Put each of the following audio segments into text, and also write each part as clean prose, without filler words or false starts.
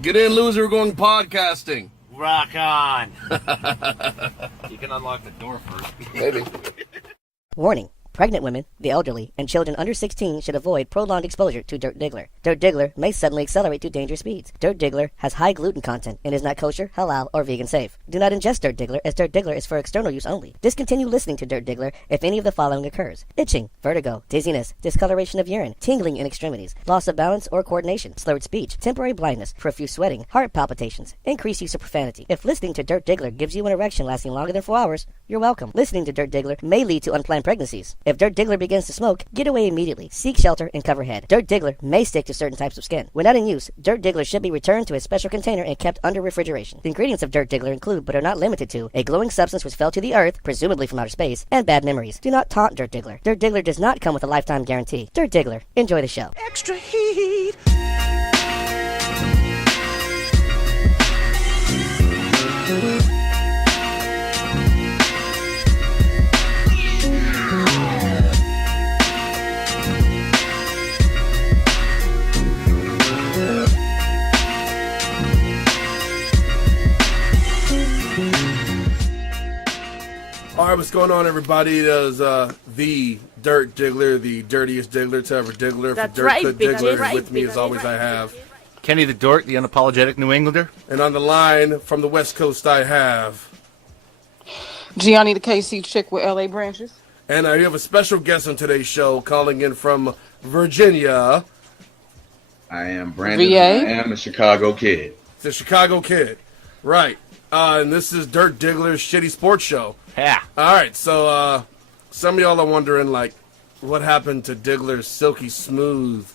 Get in, loser. We're going podcasting. Rock on. You can unlock the door first. Maybe. Warning. Pregnant women, the elderly, and children under 16 should avoid prolonged exposure to Dirt Diggler. Dirt Diggler may suddenly accelerate to dangerous speeds. Dirt Diggler has high gluten content and is not kosher, halal, or vegan safe. Do not ingest Dirt Diggler, as Dirt Diggler is for external use only. Discontinue listening to Dirt Diggler if any of the following occurs: itching, vertigo, dizziness, discoloration of urine, tingling in extremities, loss of balance or coordination, slurred speech, temporary blindness, profuse sweating, heart palpitations, increased use of profanity. If listening to Dirt Diggler gives you an erection lasting longer than 4 hours, you're welcome. Listening to Dirt Diggler may lead to unplanned pregnancies. If Dirt Diggler begins to smoke, get away immediately. Seek shelter and cover head. Dirt Diggler may stick to certain types of skin. When not in use, Dirt Diggler should be returned to a special container and kept under refrigeration. The ingredients of Dirt Diggler include, but are not limited to, a glowing substance which fell to the earth, presumably from outer space, and bad memories. Do not taunt Dirt Diggler. Dirt Diggler does not come with a lifetime guarantee. Dirt Diggler. Enjoy the show. Extra heat. All right, what's going on, everybody? It is the Dirt Diggler, the dirtiest Diggler to ever Diggler. That's for Dirt right, Good big Diggler. right, With me, big as always, right. I have. Kenny the Dork, the unapologetic New Englander. And on the line from the West Coast, I have. Gianni the KC chick with LA branches. And we have a special guest on today's show calling in from Virginia. I am Brandon. VA? I am a Chicago Kid. The Chicago Kid. Right. And this is Dirt Diggler's Shitty Sports Show. Yeah. All right, so some of y'all are wondering, like, what happened to Diggler's silky smooth,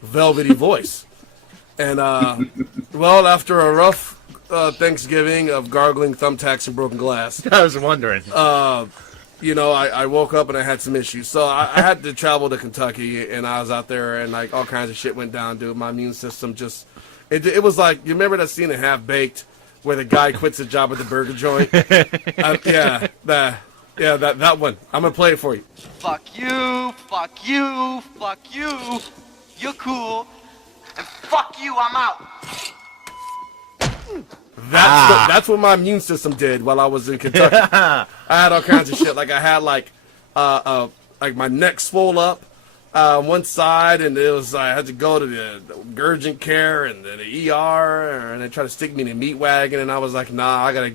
velvety voice? And, well, after a rough Thanksgiving of gargling thumbtacks and broken glass, I was wondering. you know, I woke up and I had some issues. So I had to travel to Kentucky, and I was out there, and, like, all kinds of shit went down, dude. My immune system just, it was like, you remember that scene in Half Baked where the guy quits his job at the burger joint? That one. I'm going to play it for you. Fuck you, fuck you, fuck you. You're cool. And fuck you, I'm out. That's what my immune system did while I was in Kentucky. I had all kinds of shit. Like, I had, like my neck swole up one side, and it was, I had to go to the urgent care and the ER, and they tried to stick me in a meat wagon, and I was like, nah, I gotta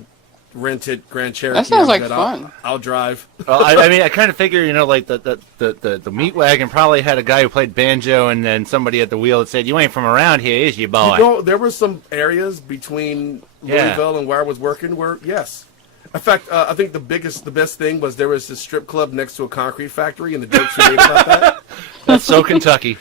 rent it, Grand Cherokee. That sounds I'm like good. fun. I'll drive. Well, I mean, I kind of figure, you know, like the meat wagon probably had a guy who played banjo, and then somebody at the wheel that said, "You ain't from around here, is you, boy?" You know, there were some areas between Louisville and where I was working where, yes. In fact, I think the best thing was there was this strip club next to a concrete factory, and the jokes we made about that. That's so Kentucky.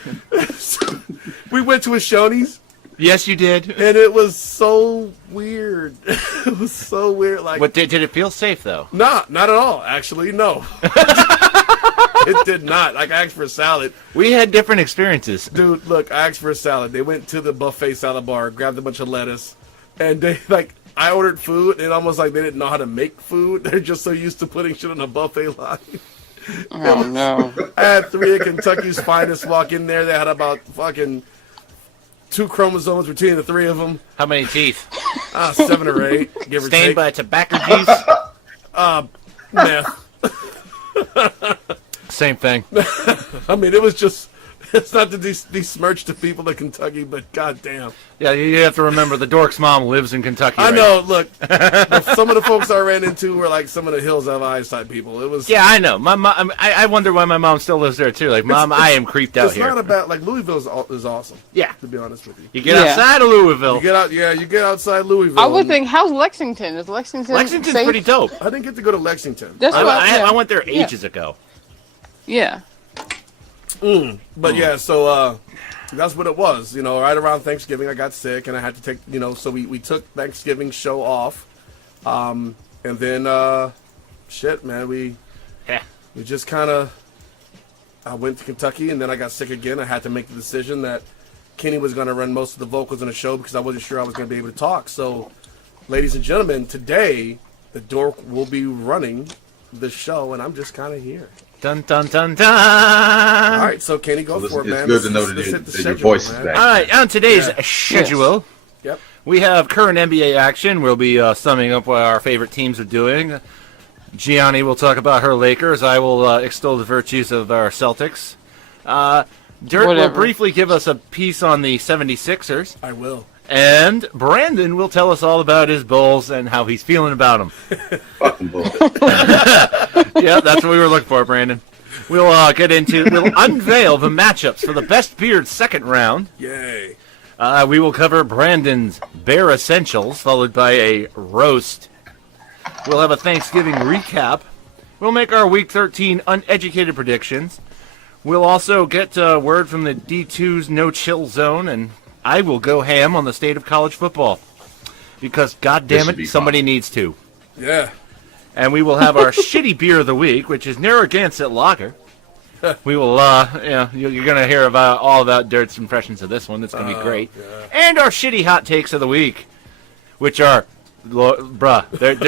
We went to a Shoney's. Yes, you did. And it was so weird. It was so weird. Like, What did it feel safe though? Nah, not at all. Actually, no. It did not. Like, I asked for a salad. We had different experiences. Dude, look, I asked for a salad. They went to the buffet salad bar, grabbed a bunch of lettuce, and they, like, I ordered food, and almost like they didn't know how to make food. They're just so used to putting shit on a buffet line. Oh, no. I had 3 of Kentucky's finest walk in there. They had about fucking 2 chromosomes between the 3 of them. How many teeth? 7 or 8, give or Stained take. by tobacco juice? Meth. Same thing. I mean, it was just, it's not to besmirch the people of Kentucky, but goddamn. Yeah, you have to remember the Dork's mom lives in Kentucky. I right know, look, some of the folks I ran into were like some of the Hills Have Eyes type people. It was. Yeah, I know. My mom. I wonder why my mom still lives there too. Like, Mom, I am creeped out here. It's not about, like, Louisville is awesome. Yeah. To be honest with you. You get outside of Louisville. You get outside Louisville. I would think, how's Lexington? Is Lexington Lexington's safe? pretty dope. I didn't get to go to Lexington. That's what I went there ages ago. Yeah. But yeah, so that's what it was. You know, right around Thanksgiving, I got sick, and I had to take, you know, so we took Thanksgiving show off. And then, shit, man, we just kind of, I went to Kentucky, and then I got sick again. I had to make the decision that Kenny was going to run most of the vocals on the show because I wasn't sure I was going to be able to talk. So, ladies and gentlemen, today, the Dork will be running the show, and I'm just kind of here. Dun dun dun dun. All right, so Kenny, go for it, man. It's good to know that your voice is back. All right, on today's schedule, Yep. We have current NBA action. We'll be summing up what our favorite teams are doing. Gianni will talk about her Lakers. I will extol the virtues of our Celtics. Dirt will briefly give us a piece on the 76ers. I will. And Brandon will tell us all about his Bulls and how he's feeling about them. Fucking bullshit. Yeah, that's what we were looking for, Brandon. We'll we'll unveil the matchups for the Best Beard second round. Yay. We will cover Brandon's Bare Essentials, followed by a roast. We'll have a Thanksgiving recap. We'll make our Week 13 uneducated predictions. We'll also get word from the D2's No Chill Zone, and I will go ham on the state of college football. Because, goddammit, somebody needs to. Yeah. And we will have our shitty beer of the week, which is Narragansett Lager. We will, you're going to hear all about Dirt's impressions of this one. It's going to be great. Yeah. And our shitty hot takes of the week, which are, they're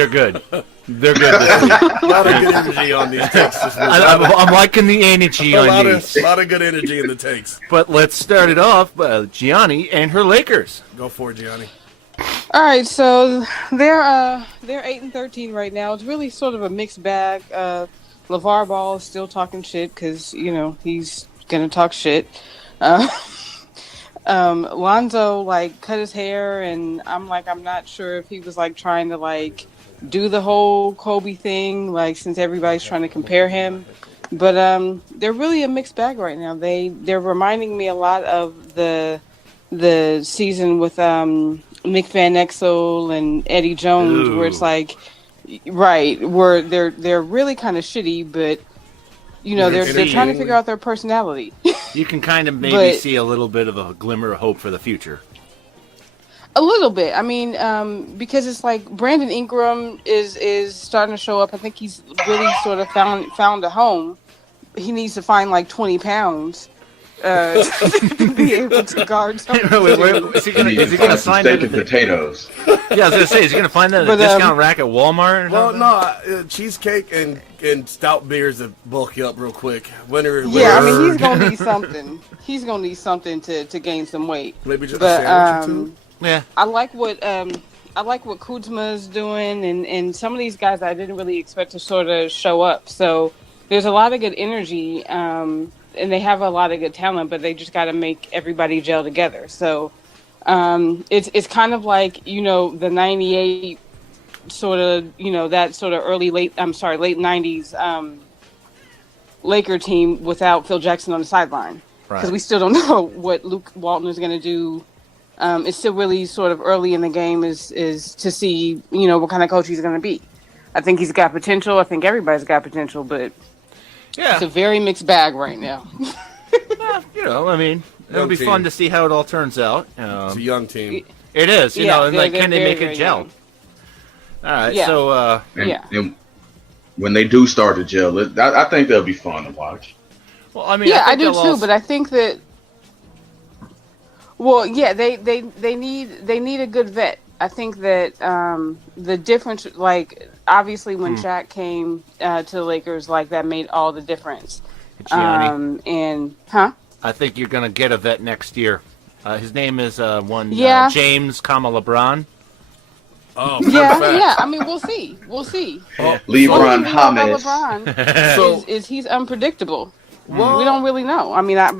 good. They're good this week. A lot of good energy on these takes this week. I'm liking the energy on these. A lot of good energy in the takes. But let's start it off by Gianni and her Lakers. Go for it, Gianni. All right, so they're 8-13 right now. It's really sort of a mixed bag. LeVar Ball is still talking shit because he's gonna talk shit. Lonzo cut his hair, and I'm not sure if he was trying to do the whole Kobe thing, since everybody's trying to compare him. But they're really a mixed bag right now. They're reminding me a lot of the season with Nick Van Exel and Eddie Jones, Ooh. where it's where they're really kind of shitty, but they're trying to figure out their personality. You can kind of maybe see a little bit of a glimmer of hope for the future. A little bit. I mean, because it's Brandon Ingram is starting to show up. I think he's really sort of found a home. He needs to find 20 pounds to be able to guard something. Is he going to find steak that? and potatoes. Yeah, I was going to say, is he going to find that at a discount rack at Walmart? Or Well, something? no, cheesecake and stout beers that bulk you up real quick. Yeah, I mean, he's gonna need something. He's gonna need something to gain some weight. Maybe just a sandwich or two. Yeah. I like what Kuzma is doing, and some of these guys I didn't really expect to sort of show up. So there's a lot of good energy, and they have a lot of good talent, but they just got to make everybody gel together. So it's kind of the '98 sort of that sort of late '90s Laker team without Phil Jackson on the sideline, because we still don't know what Luke Walton is going to do. It's still really sort of early in the game is to see, what kind of coach he's going to be. I think he's got potential. I think everybody's got potential, but it's a very mixed bag right now. I mean, it'll be fun to see how it all turns out. It's a young team. It is, and can they make very it gel? young. All right, Yeah. so And when they do start to gel, I think they'll be fun to watch. well, I mean, I do they'll too, also- but I think that. Well, yeah, they need a good vet. I think that the difference, obviously when Shaq came to the Lakers, that made all the difference. Gianni, I think you're going to get a vet next year. His name is James, LeBron. Oh, Yeah. I mean, we'll see. Yeah. LeBron James. James. Is he's unpredictable. Well, We don't really know. I mean, I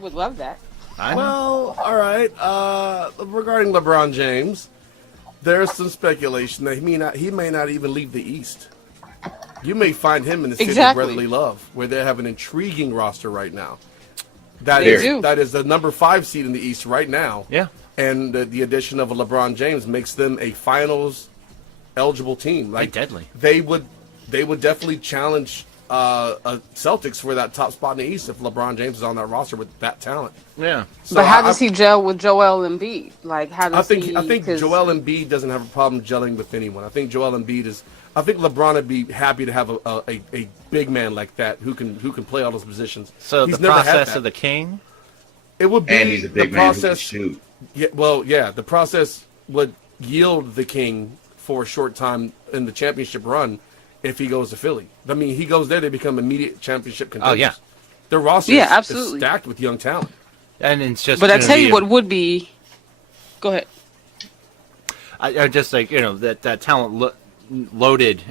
would love that. I know. Well, all right. Regarding LeBron James, there's some speculation that he may not even leave the East. You may find him in the city of brotherly love, where they have an intriguing roster right now. That is the number 5 seed in the East right now. Yeah. And the addition of a LeBron James makes them a finals eligible team. Deadly. They would definitely challenge Celtics for that top spot in the East if LeBron James is on that roster with that talent. Yeah. So But how does he gel with Joel Embiid? How does he? I think Joel Embiid doesn't have a problem gelling with anyone. I think Joel Embiid is. I think LeBron would be happy to have a big man like that who can play all those positions. So He's the never had process that. of the king. It would be And he's a big the man who can process. shoot. Yeah, the process would yield the king for a short time in the championship run if he goes to Philly. I mean, he goes there, they become immediate championship contenders. Oh, yeah. Their roster is absolutely stacked with young talent. And it's just. But I tell you what would be Go ahead. I just like that talent loaded.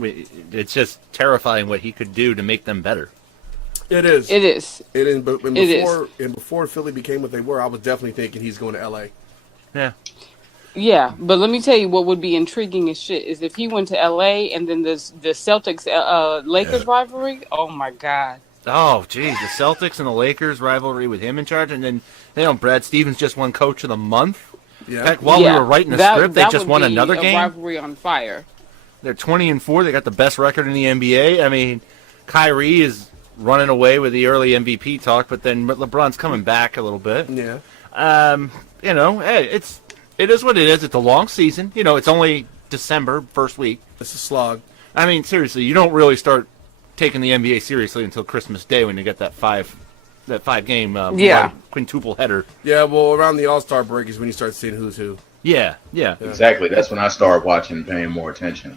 It's just terrifying what he could do to make them better. It is. It is. It is. But It before Philly became what they were, I was definitely thinking he's going to L.A. Yeah. Yeah, but let me tell you what would be intriguing as shit is if he went to LA and then the Celtics Lakers rivalry. Oh my god. Oh, geez, the Celtics and the Lakers rivalry with him in charge, and then Brad Stevens just won Coach of the Month. Yeah. In fact, while we were writing the script, they just won another game. Rivalry on fire. They're 20-4. They got the best record in the NBA. I mean, Kyrie is running away with the early MVP talk, but then LeBron's coming back a little bit. Yeah. Hey, it is what it is. It's a long season. It's only December, first week. It's a slog. I mean, seriously, you don't really start taking the NBA seriously until Christmas Day when you get that five game quintuple header. Yeah, well, around the All-Star break is when you start seeing who's who. Yeah. Exactly. That's when I start watching and paying more attention.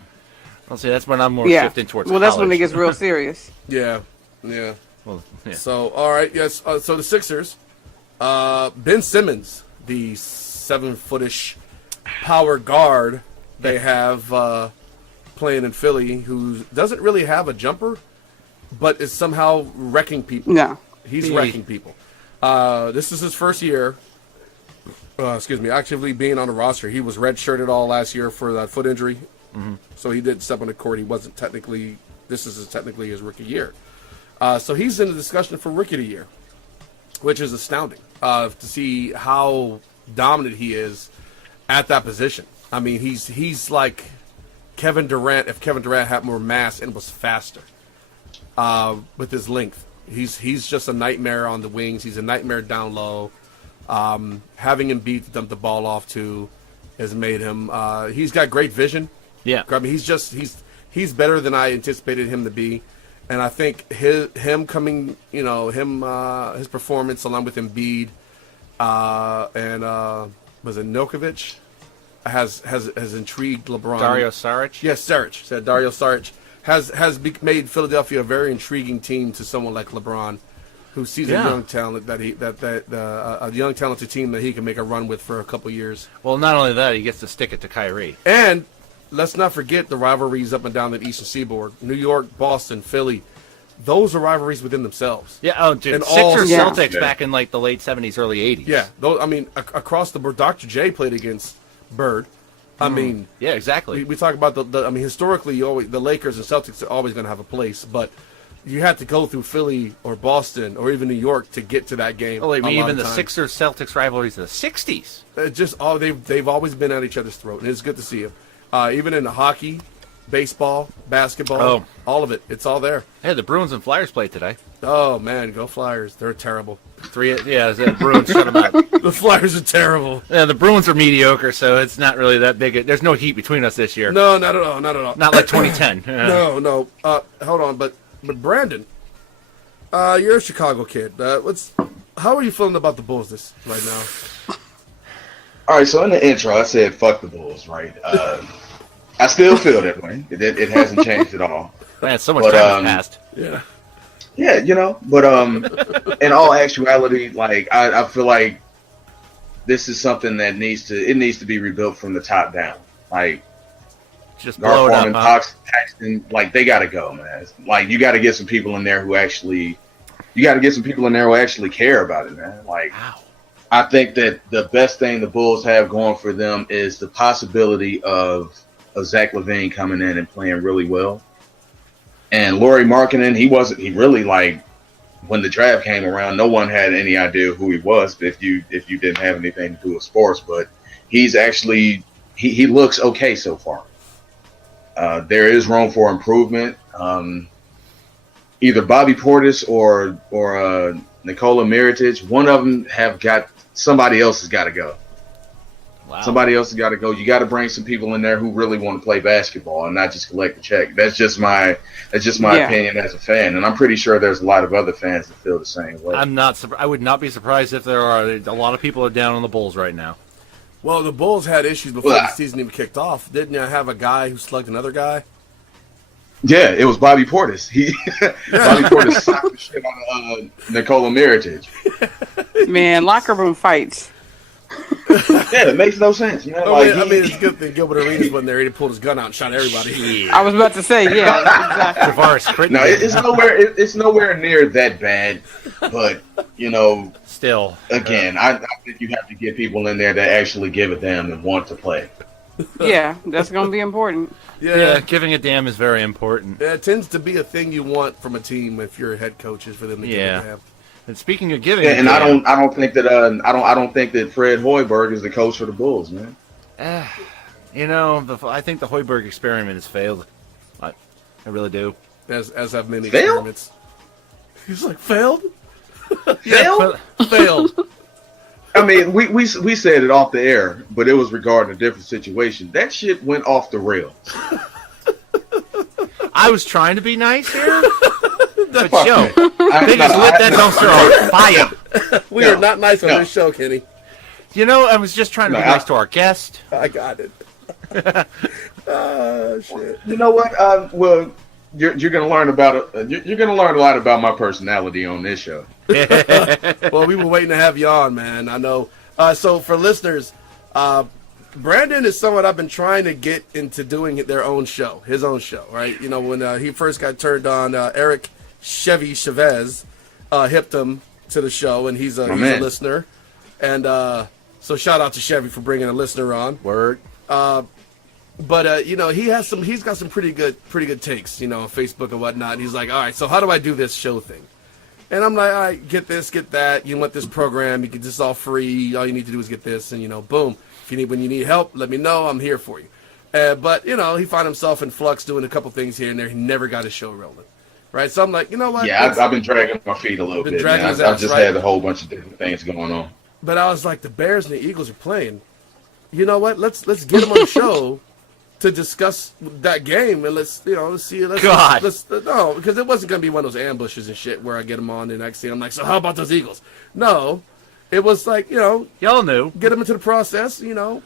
I'll say that's when I'm more shifting towards Well, that's college. when it gets real serious. Yeah. Well, yeah. So, all right, yes. So the Sixers, Ben Simmons, the 7-footish power guard they have playing in Philly, who doesn't really have a jumper, but is somehow wrecking people. No. He's wrecking people. This is his first year, actively being on the roster. He was redshirted all last year for that foot injury. Mm-hmm. So he didn't step on the court. He wasn't technically his rookie year. So he's in the discussion for Rookie of the Year, which is astounding to see how dominant he is at that position. I mean, he's like Kevin Durant if Kevin Durant had more mass and was faster with his length. He's just a nightmare on the wings. He's a nightmare down low. Having him to dump the ball off to has made him. He's got great vision. Yeah, I mean, he's better than I anticipated him to be, and I think his performance along with Embiid and was it Nurkic has intrigued LeBron. Dario Saric. Yes, Saric. Said Dario Saric has made Philadelphia a very intriguing team to someone like LeBron, who sees a young talent a young talented team that he can make a run with for a couple years. Well, not only that, he gets to stick it to Kyrie. And let's not forget the rivalries up and down the Eastern Seaboard. New York, Boston, Philly. Those are rivalries within themselves. Yeah, oh, dude. Sixers Celtics back in like the late 70s, early 80s. Yeah, across the board, Dr. J played against Bird. I mean, yeah, exactly. We talk about historically, the Lakers and Celtics are always going to have a place, but you had to go through Philly or Boston or even New York to get to that game. Oh, even the Sixers Celtics rivalries of the 60s. They've always been at each other's throat, and it's good to see them. Even in the hockey, baseball, basketball, all of it, it's all there. Hey, the Bruins and Flyers played today. Oh man, go Flyers! They're terrible. The Bruins shut them out. The Flyers are terrible. Yeah, the Bruins are mediocre, so it's not really that big. There's no heat between us this year. No, not at all. Not at all. Not like 2010. No. Hold on, but Brandon, you're a Chicago kid. How are you feeling about the Bulls right now? All right, so in the intro, I said "fuck the Bulls," right? I still feel that way. It hasn't changed at all. Man, so much time has passed. Yeah. Yeah, but in all actuality, like I feel like this is something that needs to be rebuilt from the top down. Like just blow it up. Paxton, like they got to go, man. Like you got to get some people in there who actually care about it, man. Like I think that the best thing the Bulls have going for them is the possibility of Zach LaVine coming in and playing really well. And Lauri Markkanen, he really like when the draft came around, no one had any idea who he was if you didn't have anything to do with sports. But he's actually he looks okay so far. There is room for improvement. Either Bobby Portis or Nikola Mirotic, one of them somebody else has got to go. Wow. Somebody else has got to go. You got to bring some people in there who really want to play basketball and not just collect the check. That's just my opinion as a fan, and I'm pretty sure there's a lot of other fans that feel the same way. I would not be surprised if there are a lot of people are down on the Bulls right now. Well, the Bulls had issues before the season even kicked off. Didn't you have a guy who slugged another guy? Yeah, it was Bobby Portis. Bobby Portis socked the shit on Nikola Mirotic. Man, locker room fights. Yeah, it makes no sense, man. I mean, it's a good thing Gilbert Arenas wasn't there. He pulled his gun out and shot everybody. I was about to say, yeah, exactly. Tavares Crittenden. no, it's nowhere near that bad. But Still. again, I think you have to get people in there that actually give a damn and want to play. Yeah, that's going to be important. Yeah, giving a damn is very important. Yeah, it tends to be a thing you want from a team if you're a head coach is for them to give a damn. And speaking of giving, And I don't think that I don't think that Fred Hoiberg is the coach for the Bulls, man. I think the Hoiberg experiment has failed. I really do. As have many Failed? experiments. He's like, failed? Failed? Failed. I mean, we said it off the air, but it was regarding a different situation. That shit went off the rails. I was trying to be nice here, but Fuck yo, that. they just lit that dumpster on fire. We are not nice on this show, Kenny. I was just trying to be nice to our guest. I got it. Oh, shit. You know what? Well, you're gonna learn about you're gonna learn a lot about my personality on this show. Well, we were waiting to have you on, man. I know. So for listeners, Brandon is someone I've been trying to get into doing his own show, right? When he first got turned on, Eric Chavez hipped him to the show, and he's a listener. And so shout out to Chevy for bringing a listener on. Word. But he's got some pretty good takes, on Facebook and whatnot. And he's like, all right, so how do I do this show thing? And I'm like, all right, get this, get that. You want this program? You get this all free. All you need to do is get this, and boom. When you need help, let me know. I'm here for you. But he found himself in flux doing a couple things here and there. He never got his show rolling, right? So I'm like, you know what? Yeah, I've been dragging my feet a little bit. I've just had a whole bunch of different things going on. But I was like, the Bears and the Eagles are playing. You know what? Let's get them on the show to discuss that game, and let's see. No, because it wasn't gonna be one of those ambushes and shit where I get them on and next thing I'm like, so how about those Eagles? No, it was like y'all knew, get him into the process, and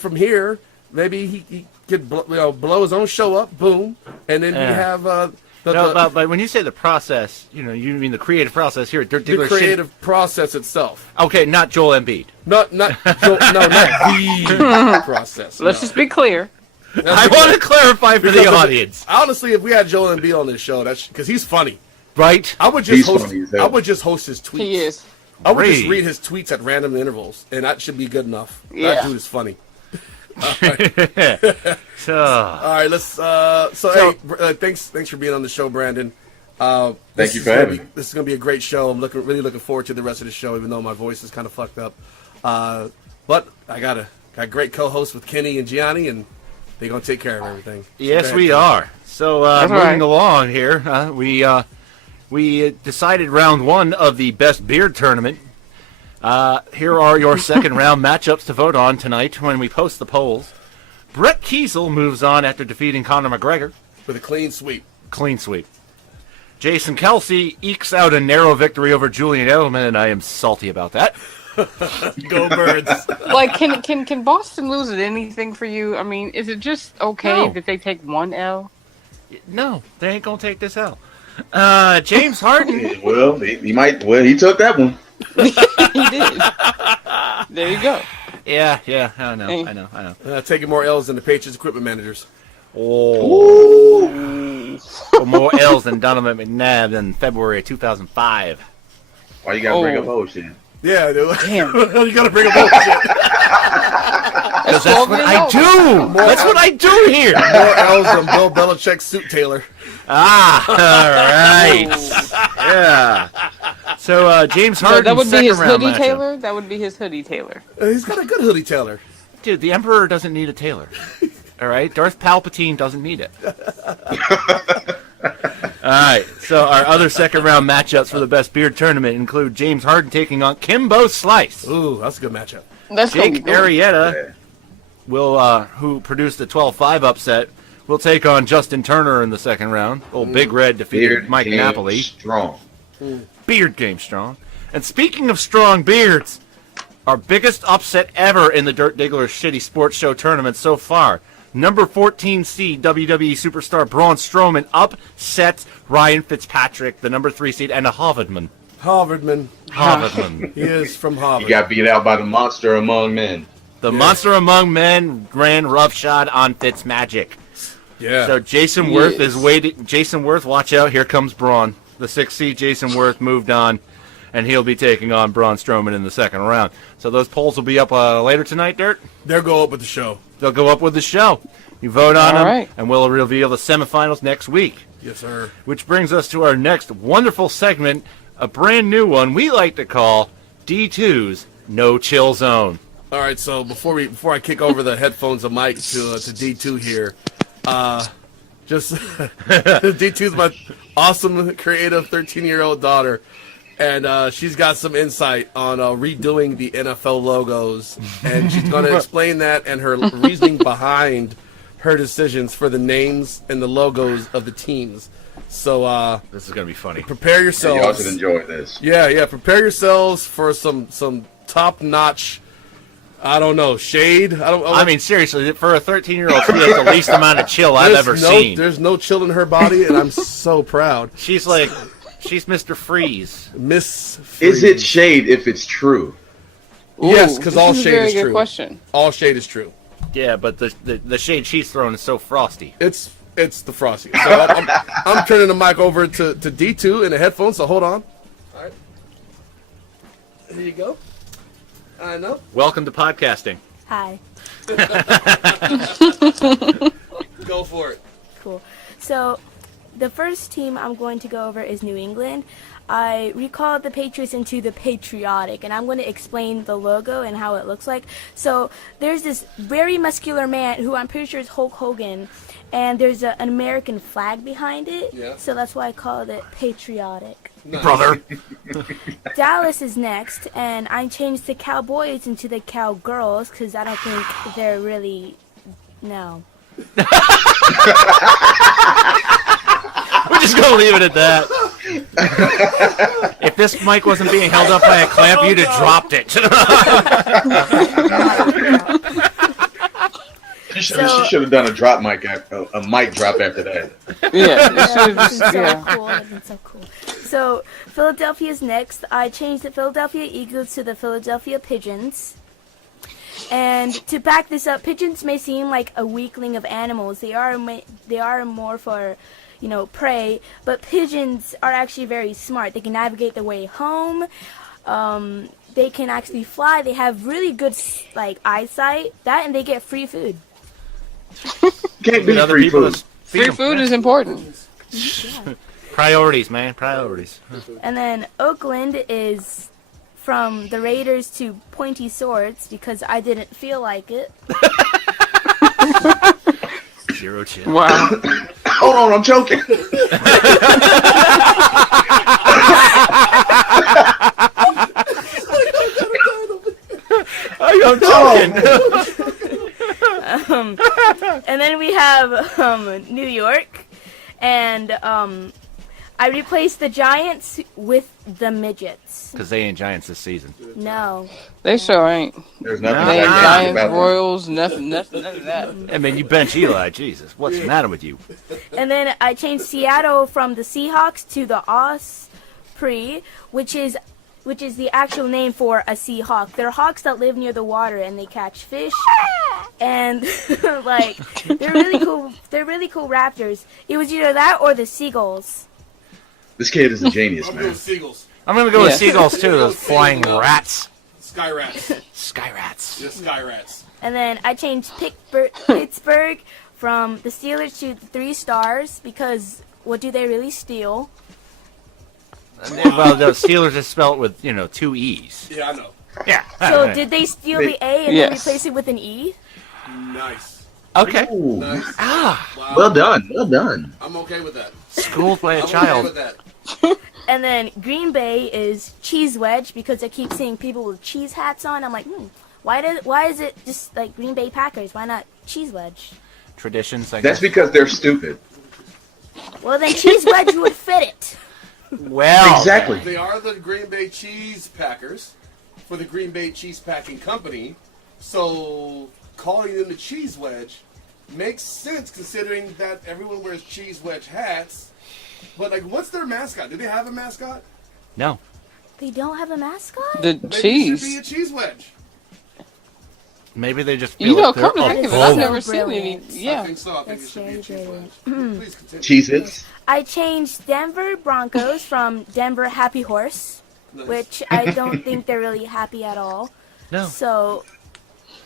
from here maybe he could blow his own show up, boom, and then we have but when you say the process, you mean the creative process here at Dirt Digglers. The creative process itself. Okay, not Joel Embiid. Not not the process. Let's just be clear. I want to clarify for the audience. Honestly, if we had Joel Embiid on this show, that's because he's funny, right? I would just host his tweets. He is. I would just read his tweets at random intervals, and that should be good enough. Yeah. That dude is funny. All right, let's. Thanks for being on the show, Brandon. Thank you for having me. This is gonna be a great show. I'm really looking forward to the rest of the show, even though my voice is kind of fucked up. But I got great co-hosts with Kenny and Gianni, and they're gonna take care of everything. Yes, we are. So moving along here, we decided round one of the best beard tournament. Here are your second round matchups to vote on tonight when we post the polls. Brett Kiesel moves on after defeating Conor McGregor with a clean sweep. Jason Kelsey ekes out a narrow victory over Julian Edelman, and I am salty about that. Go Birds! Like, can Boston lose at anything for you? I mean, is it just okay that they take one L? No, they ain't gonna take this L. James Harden. Well, he might. Well, he took that one. He did. There you go. Yeah. I know. Taking more L's than the Patriots equipment managers. Oh. More L's than Donovan McNabb in February of 2005. Why you gotta bring up old shit? Yeah, dude. Damn. You gotta bring up old shit. Because that's what I do. That's what I do here. More L's than Bill Belichick's suit tailor. All right. Yeah. So James Harden, that would be his hoodie matchup. tailor. That would be his hoodie tailor. He's got a good hoodie tailor. Dude, the Emperor doesn't need a tailor. All right, Darth Palpatine doesn't need it. All right. So our other second round matchups for the best beard tournament include James Harden taking on Kimbo Slice. Ooh, that's a good matchup. Jake Arrieta will, who produced the 12-5 upset, will take on Justin Turner in the second round. Old Big Red defeated Mike Napoli. Strong. Beard game strong. And speaking of strong beards, our biggest upset ever in the Dirt Digglers Shitty Sports Show tournament so far. Number 14 seed WWE superstar Braun Strowman upsets Ryan Fitzpatrick, the number 3 seed, and a Hovedman. Harvardman. Harvardman. He is from Harvard. He got beat out by the monster among men. The monster among men ran roughshod on Fitzmagic. Yeah. So Jason Worth is waiting. Jason Worth, watch out! Here comes Braun. The 6th seed Jason Worth moved on, and he'll be taking on Braun Strowman in the 2nd round. So those polls will be up later tonight, Dirt. They'll go up with the show. They'll go up with the show. You vote on them, right. and we'll reveal the semifinals next week. Yes, sir. Which brings us to our next wonderful segment, a brand new one we like to call D2's No Chill Zone. All right, so before I kick over the headphones of Mike to D2 here, just D2's my awesome, creative 13-year-old daughter, and she's got some insight on redoing the NFL logos, and she's going to explain that and her reasoning behind her decisions for the names and the logos of the teams. So This is going to be funny. prepare yourselves. Y'all should enjoy this. Yeah, prepare yourselves for some top-notch, I don't know, shade. I mean, seriously, for a 13-year-old, she has the least amount of chill I've ever seen. There's no chill in her body, and I'm so proud. She's Mr. Freeze. Miss Is it Freeze. shade if it's true? Yes, because all this shade a very is good true. question. All shade is true. Yeah, but the shade she's throwing is so frosty. It's the frosty. So I'm turning the mic over to D2 in the headphones, so hold on. All right. There you go. I know. Welcome to podcasting. Hi. Go for it. Cool. So, the first team I'm going to go over is New England. I recalled the Patriots into the patriotic, and I'm going to explain the logo and how it looks like. So, there's this very muscular man who I'm pretty sure is Hulk Hogan, and there's an American flag behind it. Yeah. So that's why I called it patriotic. Nice. Brother. Dallas is next, and I changed the Cowboys into the Cowgirls because I don't think they're really. No. We're just going to leave it at that. If this mic wasn't being held up by a clamp, you'd have dropped it. She should have done a drop mic, a mic drop after that. Yeah, it That should've would've been just- so yeah. cool. That would've been so cool. So Philadelphia's next. I changed the Philadelphia Eagles to the Philadelphia Pigeons. And to back this up, pigeons may seem like a weakling of animals. They are more for, prey. But pigeons are actually very smart. They can navigate their way home. They can actually fly. They have really good eyesight. That and they get free food. Can't be Other free people food. Free food is important. Priorities, man. Priorities. And then Oakland is from the Raiders to pointy swords because I didn't feel like it. Zero chill. Wow. Hold on, I'm choking. I'm joking. And then we have New York, and I replaced the Giants with the Midgets. Because they ain't Giants this season. No. They sure ain't. There's nothing They ain't sarcastic Giants, about that. Royals, nothing of that. I mean, you bench Eli. Jesus, what's the matter with you? And then I changed Seattle from the Seahawks to the Osprey, which is the actual name for a sea hawk. They're hawks that live near the water and they catch fish. And they're really cool. They're really cool raptors. It was either that or the seagulls. This kid is a genius, I'm man. doing seagulls. I'm going to go with Yeah. seagulls, too. Those flying rats. Sky rats. Sky rats. Just sky rats. And then I changed Pittsburgh from the Steelers to the 3 stars because what do they really steal? Well, the Steelers is spelled with, 2 E's. Yeah, I know. Yeah. So alright. did they steal the A and Yes. then replace it with an E? Nice. Okay. Ooh, Nice. Ah, Wow. well done, well done. I'm okay with that. schooled by a I'm okay child. with that. And then Green Bay is cheese wedge because I keep seeing people with cheese hats on. I'm like, why is it just like Green Bay Packers? Why not cheese wedge? Traditions, I That's guess. because they're stupid. Well, then cheese wedge would fit it. Well, Exactly. They are the Green Bay Cheese Packers for the Green Bay Cheese Packing Company, so calling them the Cheese Wedge makes sense considering that everyone wears cheese wedge hats. But what's their mascot? Do they have a mascot? No. They don't have a mascot? The Maybe it should cheese. be a cheese wedge. Maybe they just feel You know, like they're come to think of it, above I've never seen Brilliant. any. I Yeah. think so. I think That's it should be a very cheese brilliant. wedge. Please continue. Cheez-Its. I changed Denver Broncos from Denver Happy Horse, Nice. which I don't think they're really happy at all. No. So,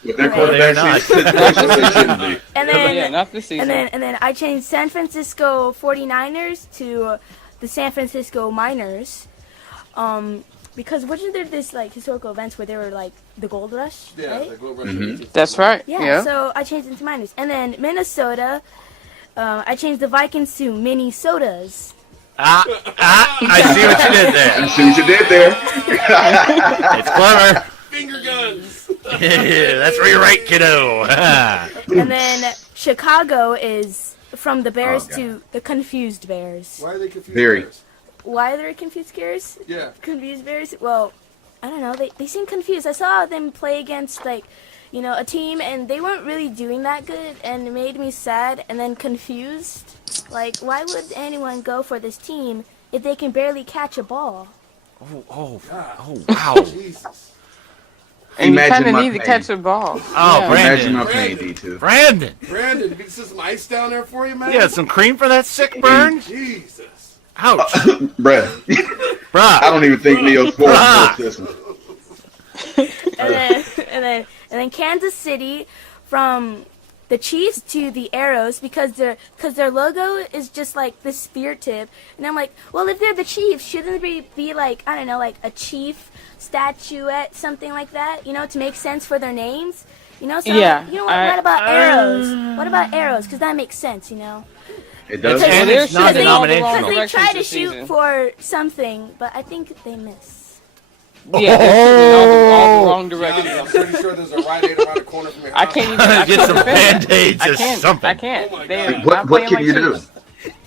With their They're quarterback not. situation, they shouldn't be. and Yeah, then not this season. and then I changed San Francisco 49ers to the San Francisco Miners. Because wasn't there this like historical events where they were like the gold rush, Yeah, right? like Little Russian. That's right. Yeah, Yeah. so I changed it to Miners. And then Minnesota, I changed the Vikings to Mini Sodas. I see what you did there. I see what you did there. It's clever. Finger guns. That's rewrite, kiddo. And then Chicago is from the Bears God. to the Confused Bears. Why are they confused? Very. Bears? Why are there confused Bears? Yeah. Confused Bears? Well, I don't know. They seem confused. I saw them play against like, a team, and they weren't really doing that good, and it made me sad and then confused. Like, why would anyone go for this team if they can barely catch a ball? Oh, wow. Jesus. And you Imagine kind of my need to pain. catch a ball. Oh, Imagine my Brandon. pain, D2. Brandon. Brandon, you some ice down there for you, man? You got some cream for that sick burn? Jesus. Ouch. Bruh, Bruh. I don't even think Neosporin knows this one. and then Kansas City from the Chiefs to the Arrows because their logo is just like this spear tip, and I'm like, well, if they're the Chiefs, shouldn't they be like, I don't know, like a chief statuette, something like that, to make sense for their names, So Yeah, what about arrows? What about arrows? Because that makes sense, It does. And they're it's shooting all the wrong non-denominational. Because they try to this shoot season. for something, but I think they miss. Yeah, they're shooting all the wrong Gianni, I'm directions. pretty sure there's a Rite Aid around the corner from your I house. can't even. I Get can't some defend it. Band-Aids I or can't. something. I can't. Oh my They are God. What not what playing can like you do? Chiefs.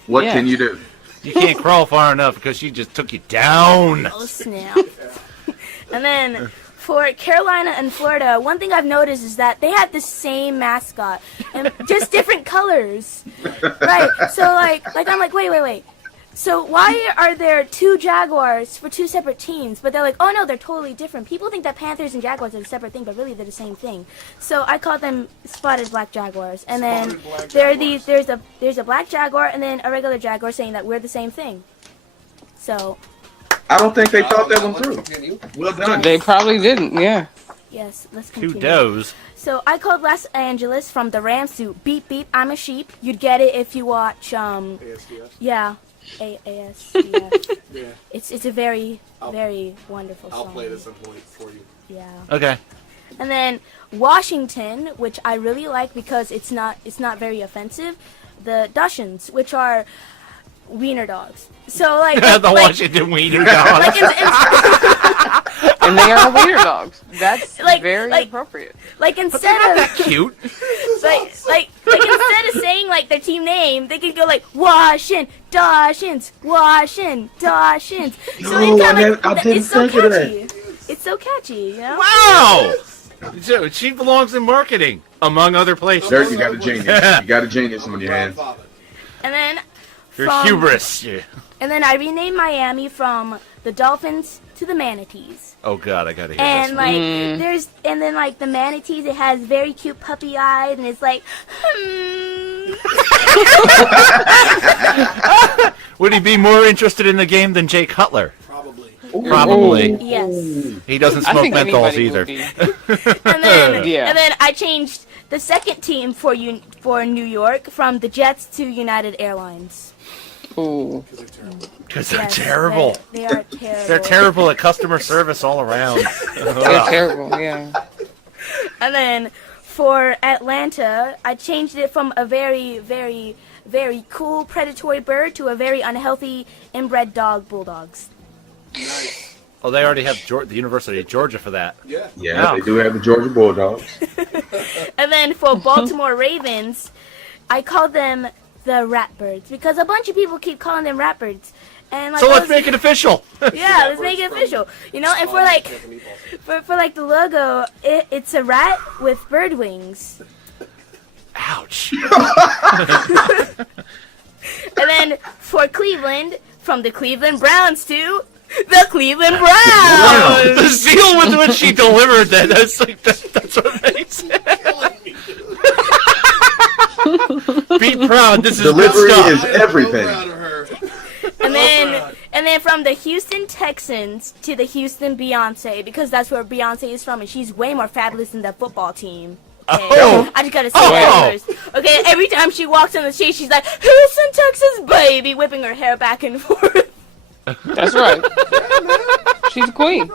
What Yeah. can you do? You can't crawl far enough because she just took you down. Oh snap! And then for Carolina and Florida, one thing I've noticed is that they have the same mascot and just different colors. Right. So like I'm like, wait. So why are there two Jaguars for two separate teams? But they're like, oh no, they're totally different. People think that Panthers and Jaguars are a separate thing, but really they're the same thing. So I call them spotted black Jaguars. And then Spotted black there are Jaguars. there's a black Jaguar and then a regular Jaguar saying that we're the same thing. So I don't think they thought that one Let's through. continue. Well done. They probably didn't. Yeah. yes, let's Two continue. does. So I called Los Angeles from the Rams to Beep Beep, I'm a Sheep. You'd get it if you watch ASDF. yeah, ASDF. Yeah. It's a very very wonderful I'll song. play it at some point for you. Yeah. Okay. And then Washington, which I really like because it's not very offensive. The Dachshunds, which are wiener dogs. So like The like, Washington Wiener dog. like, And they are wiener dogs. That's Like- very like- appropriate. like instead of Cute. like instead of saying like their team name, they could go like Washington, Dachshunds, Washington, Dachshunds. So No, it's kinda I didn't it's so think of that. catchy. It's so catchy, Wow. So she belongs in marketing, among other places. Dirk, you got a genius. You got a genius on your hands. Grandfather. And then Your from- hubris. Yeah. And then I renamed Miami from the Dolphins to the Manatees. Oh God, I gotta hear And this. like and then like the Manatees, it has very cute puppy eyes, and it's like, Would he be more interested in the game than Jay Cutler? Probably. Probably. yes. He doesn't I smoke think menthols anybody either. would be. Yeah. And then I changed the second team for New York from the Jets to United Airlines. Ooh. Because they're Yes, terrible. They are terrible. They're terrible at customer service all around. They're terrible. Yeah. And then for Atlanta, I changed it from a very, very, very cool predatory bird to a very unhealthy inbred dog, bulldogs. Nice. Oh, they already have the University of Georgia for that. Yeah. Yeah, Wow. they do have the Georgia Bulldogs. And then for Baltimore Ravens, I call them the Ratbirds because a bunch of people keep calling them Ratbirds. And like, So I let's was- make it official. Yeah, let's make it official. And for like for like the logo, it's a rat with bird wings. Ouch. And then for Cleveland, from the Cleveland Browns to The Cleveland Browns. Wow, the zeal with which she delivered that—that's like that's amazing. Be proud. This is Delivery good stuff. is everything. And then from the Houston Texans to the Houston Beyonce, because that's where Beyonce is from, and she's way more fabulous than the football team. Okay. Oh. I just gotta say that first. Okay, every time she walks on the street, she's like, Houston, Texas, baby, whipping her hair back and forth. That's right. She's a queen.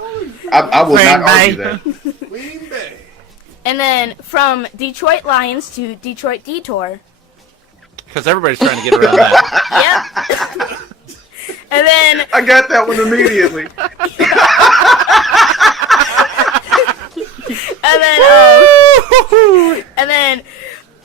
I will not argue that. Queen Bay. And then from Detroit Lions to Detroit Detour. Because everybody's trying to get around that. Yep. And then I got that one immediately. and then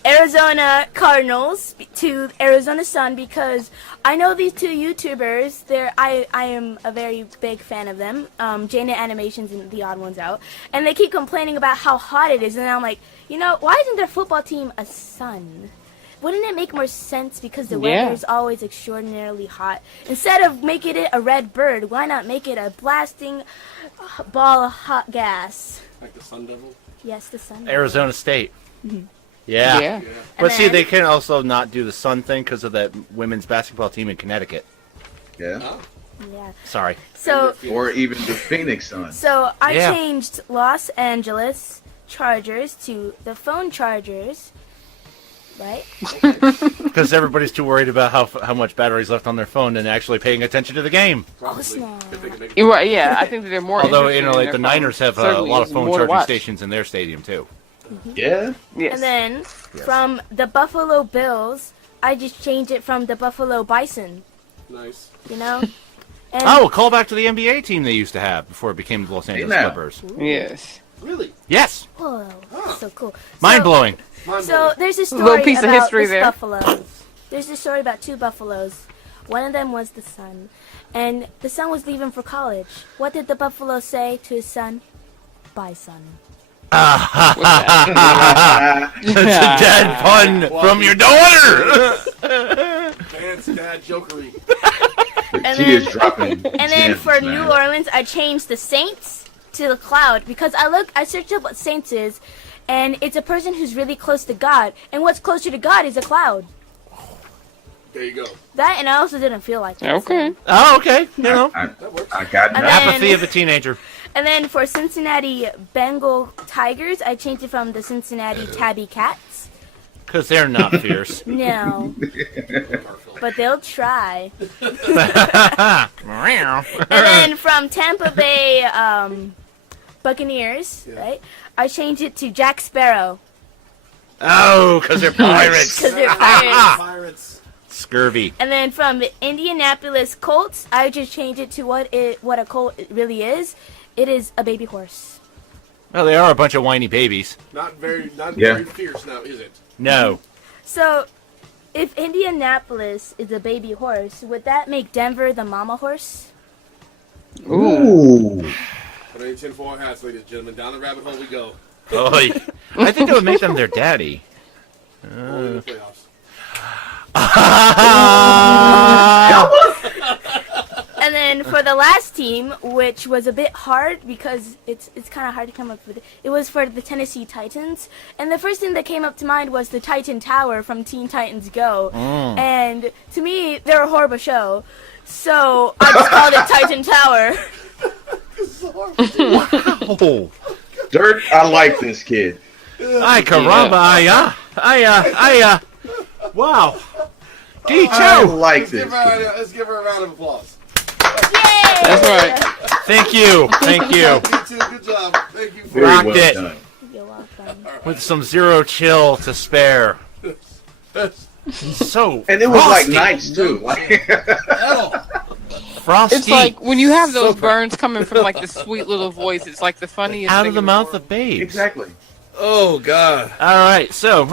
Arizona Cardinals to Arizona Sun, because I know these two YouTubers. I am a very big fan of them. Janet Animations and The Odd Ones Out, and they keep complaining about how hot it is, and I'm like, why isn't their football team a sun? Wouldn't it make more sense because the weather is always extraordinarily hot? Instead of making it a red bird, why not make it a blasting ball of hot gas? Like the Sun Devil? Yes, the sun. Arizona State. Mm-hmm. Yeah. But And see, then- they can also not do the sun thing because of that women's basketball team in Connecticut. Yeah. Yeah. Sorry. So Or even the Phoenix Suns. So I Yeah. changed Los Angeles Chargers to the phone Chargers, right? Because everybody's too worried about how much battery's left on their phone and actually paying attention to the game. Oh, snap. You're right. Yeah, I think that they're more. Although, interested in like their the Niners phone. have a Certainly lot of is phone more to charging watch. stations in their stadium, too. Yeah. Yes. And then from the Buffalo Bills, I just changed it from the Buffalo Bison, Nice. And Oh, call back to the NBA team they used to have before it became the Los Angeles now. Clippers. Yes. Really? Yes. whoa, so cool. Mind-blowing. So there's a story Little piece of about history this there. buffaloes. There's a story about two buffaloes. One of them was the son, and the son was leaving for college. What did the buffalo say to his son? Bye, son. That's a dad pun from your daughter. Dance, dad, jokery. And She then- is dropping. And then gems, for man. New Orleans, I changed the Saints to the Cloud because I searched up what Saints is, and it's a person who's really close to God. And what's closer to God is a cloud. There you go. That, and I also didn't feel like that. Okay. Oh, okay. You know, I got And that. then- apathy of a teenager. And then for Cincinnati Bengal Tigers, I changed it from the Cincinnati Tabby Cats. Because they're not fierce. No. But they'll try. Meow. And then from Tampa Bay Buccaneers, right? I changed it to Jack Sparrow. Oh, because they're pirates. Because they're pirates. Pirates. Scurvy. And then from the Indianapolis Colts, I just changed it to what a colt really is. It is a baby horse. Well, they are a bunch of whiny babies. Not very Yeah. very fierce now, is it? No. So, if Indianapolis is a baby horse, would that make Denver the mama horse? Ooh. Put any tinfoil hats, ladies and gentlemen. Down the rabbit hole we go. Oh, I think it would make them their daddy. Only in the playoffs. And then for the last team, which was a bit hard because it's kind of hard to come up with it was for the Tennessee Titans. And the first thing that came up to mind was the Titan Tower from Teen Titans Go. And to me, they're a horrible show. So I just called it Titan Tower. Oh, Dirk, I like this kid. ay caramba, wow. I D2. like Let's this give, her, kid. let's give her a round of applause. That's right. Thank you. You too. Good job. Thank you. For Very Rocked well it. done. You're welcome. With some zero chill to spare. So And it was like frosty. nights too. Like, Frosty. It's like when you have those So burns coming from like the sweet little voice. It's like the funniest out thing of the in mouth world. of babes. exactly. Oh God. All right, so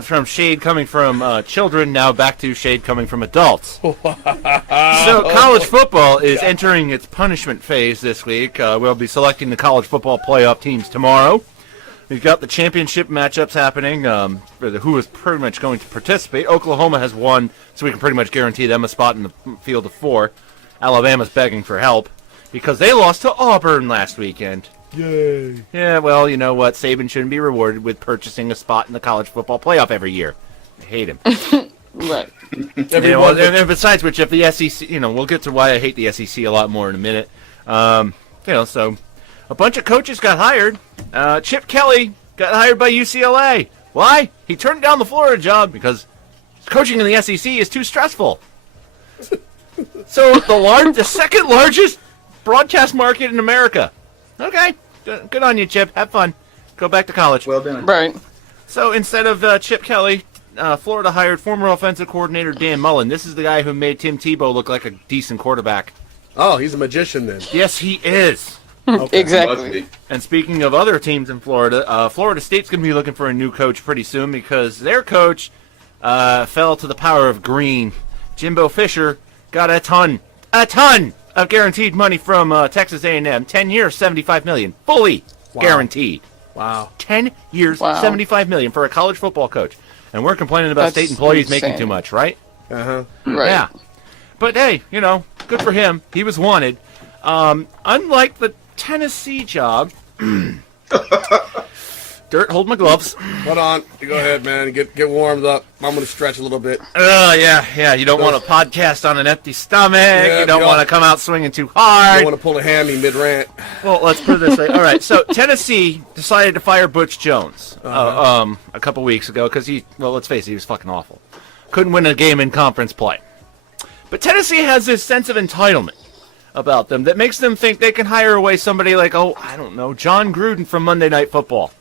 from shade coming from children, now back to shade coming from adults. So college football is entering its punishment phase this week. We'll be selecting the college football playoff teams tomorrow. We've got the championship matchups happening for who is pretty much going to participate. Oklahoma has won, so we can pretty much guarantee them a spot in the field of four. Alabama's begging for help because they lost to Auburn last weekend. Yay. Yeah, well, you know what? Saban shouldn't be rewarded with purchasing a spot in the college football playoff every year. I hate him. Right. And besides which, if the SEC, we'll get to why I hate the SEC a lot more in a minute. So a bunch of coaches got hired. Chip Kelly got hired by UCLA. Why? He turned down the Florida job because coaching in the SEC is too stressful. So the second largest broadcast market in America. Okay, good on you, Chip. Have fun. Go back to college. Well done. Right. So instead of Chip Kelly, Florida hired former offensive coordinator Dan Mullen. This is the guy who made Tim Tebow look like a decent quarterback. Oh, he's a magician then. Yes, he is. Okay. Exactly. And speaking of other teams in Florida, Florida State's going to be looking for a new coach pretty soon because their coach fell to the power of green. Jimbo Fisher got a ton of guaranteed money from Texas A&M. 10 years, $75 million. Fully guaranteed. Wow. 10 years, Wow. $75 million for a college football coach. And we're complaining about That's state employees making insane. too much, right? Uh-huh. Right. Yeah. But hey, good for him. He was wanted. Unlike the Tennessee job, Dirt, hold my gloves. Hold on. You go ahead, man. Get warmed up. I'm going to stretch a little bit. Yeah. You don't want to podcast on an empty stomach. Yeah, you don't you want to don't- come out swinging too I hard. want to pull a hammy mid-rant. Well, let's put it this way. All right, so Tennessee decided to fire Butch Jones a couple weeks ago because let's face it, he was fucking awful. Couldn't win a game in conference play. But Tennessee has this sense of entitlement about them that makes them think they can hire away somebody like, I don't know, John Gruden from Monday Night Football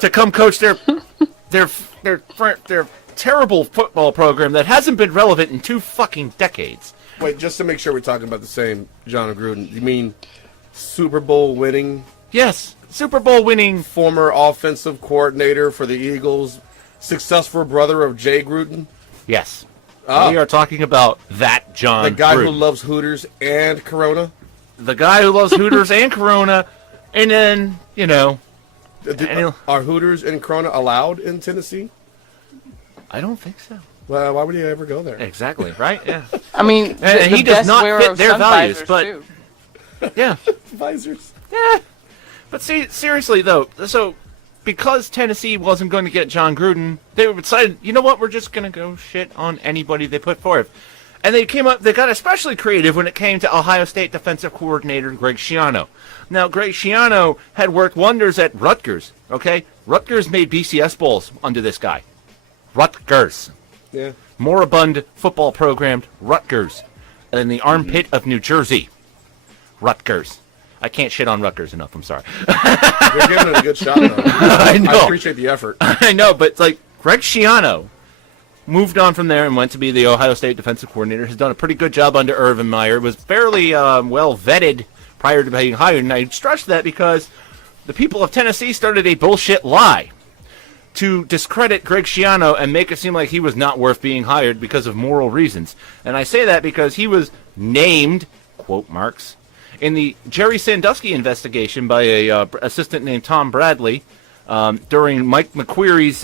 to come coach their terrible football program that hasn't been relevant in 2 fucking decades. Wait, just to make sure we're talking about the same John Gruden. You mean Super Bowl winning, Yes, Super Bowl winning. former offensive coordinator for the Eagles, successful brother of Jay Gruden? Yes. Oh. We are talking about that John The guy who Gruden. loves Hooters and Corona? The guy who loves Hooters and Corona, and then, Are Hooters and Corona allowed in Tennessee? I don't think so. Well, why would you ever go there? Exactly, right? Yeah. I mean, And the he does best not wearer fit of their sun values, visors, but- too. Yeah. Visors. Yeah. But see, seriously, though, so because Tennessee wasn't going to get John Gruden, they decided, you know what, we're just going to go shit on anybody they put forward. And they got especially creative when it came to Ohio State defensive coordinator Greg Schiano. Now, Greg Schiano had worked wonders at Rutgers, okay? Rutgers made BCS bowls under this guy. Rutgers. Yeah. Moribund football program, Rutgers. In the armpit of New Jersey. Rutgers. I can't shit on Rutgers enough, I'm sorry. You're giving it a good shot, though. I know. I appreciate the effort. I know, but it's like Greg Schiano moved on from there and went to be the Ohio State defensive coordinator. Has done a pretty good job under Urban Meyer. Was fairly well vetted prior to being hired, and I stress that because the people of Tennessee started a bullshit lie to discredit Greg Schiano and make it seem like he was not worth being hired because of moral reasons. And I say that because he was named, quote marks, in the Jerry Sandusky investigation by a assistant named Tom Bradley during Mike McQueary's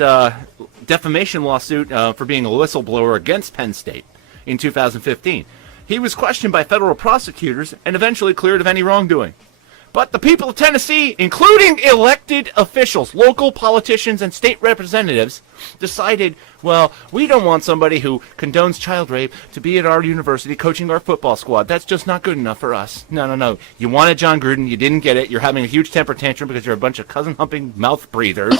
defamation lawsuit for being a whistleblower against Penn State in 2015. He was questioned by federal prosecutors and eventually cleared of any wrongdoing. But the people of Tennessee, including elected officials, local politicians, and state representatives, decided, well, we don't want somebody who condones child rape to be at our university coaching our football squad. That's just not good enough for us. No. You wanted John Gruden. You didn't get it. You're having a huge temper tantrum because you're a bunch of cousin-humping mouth breathers.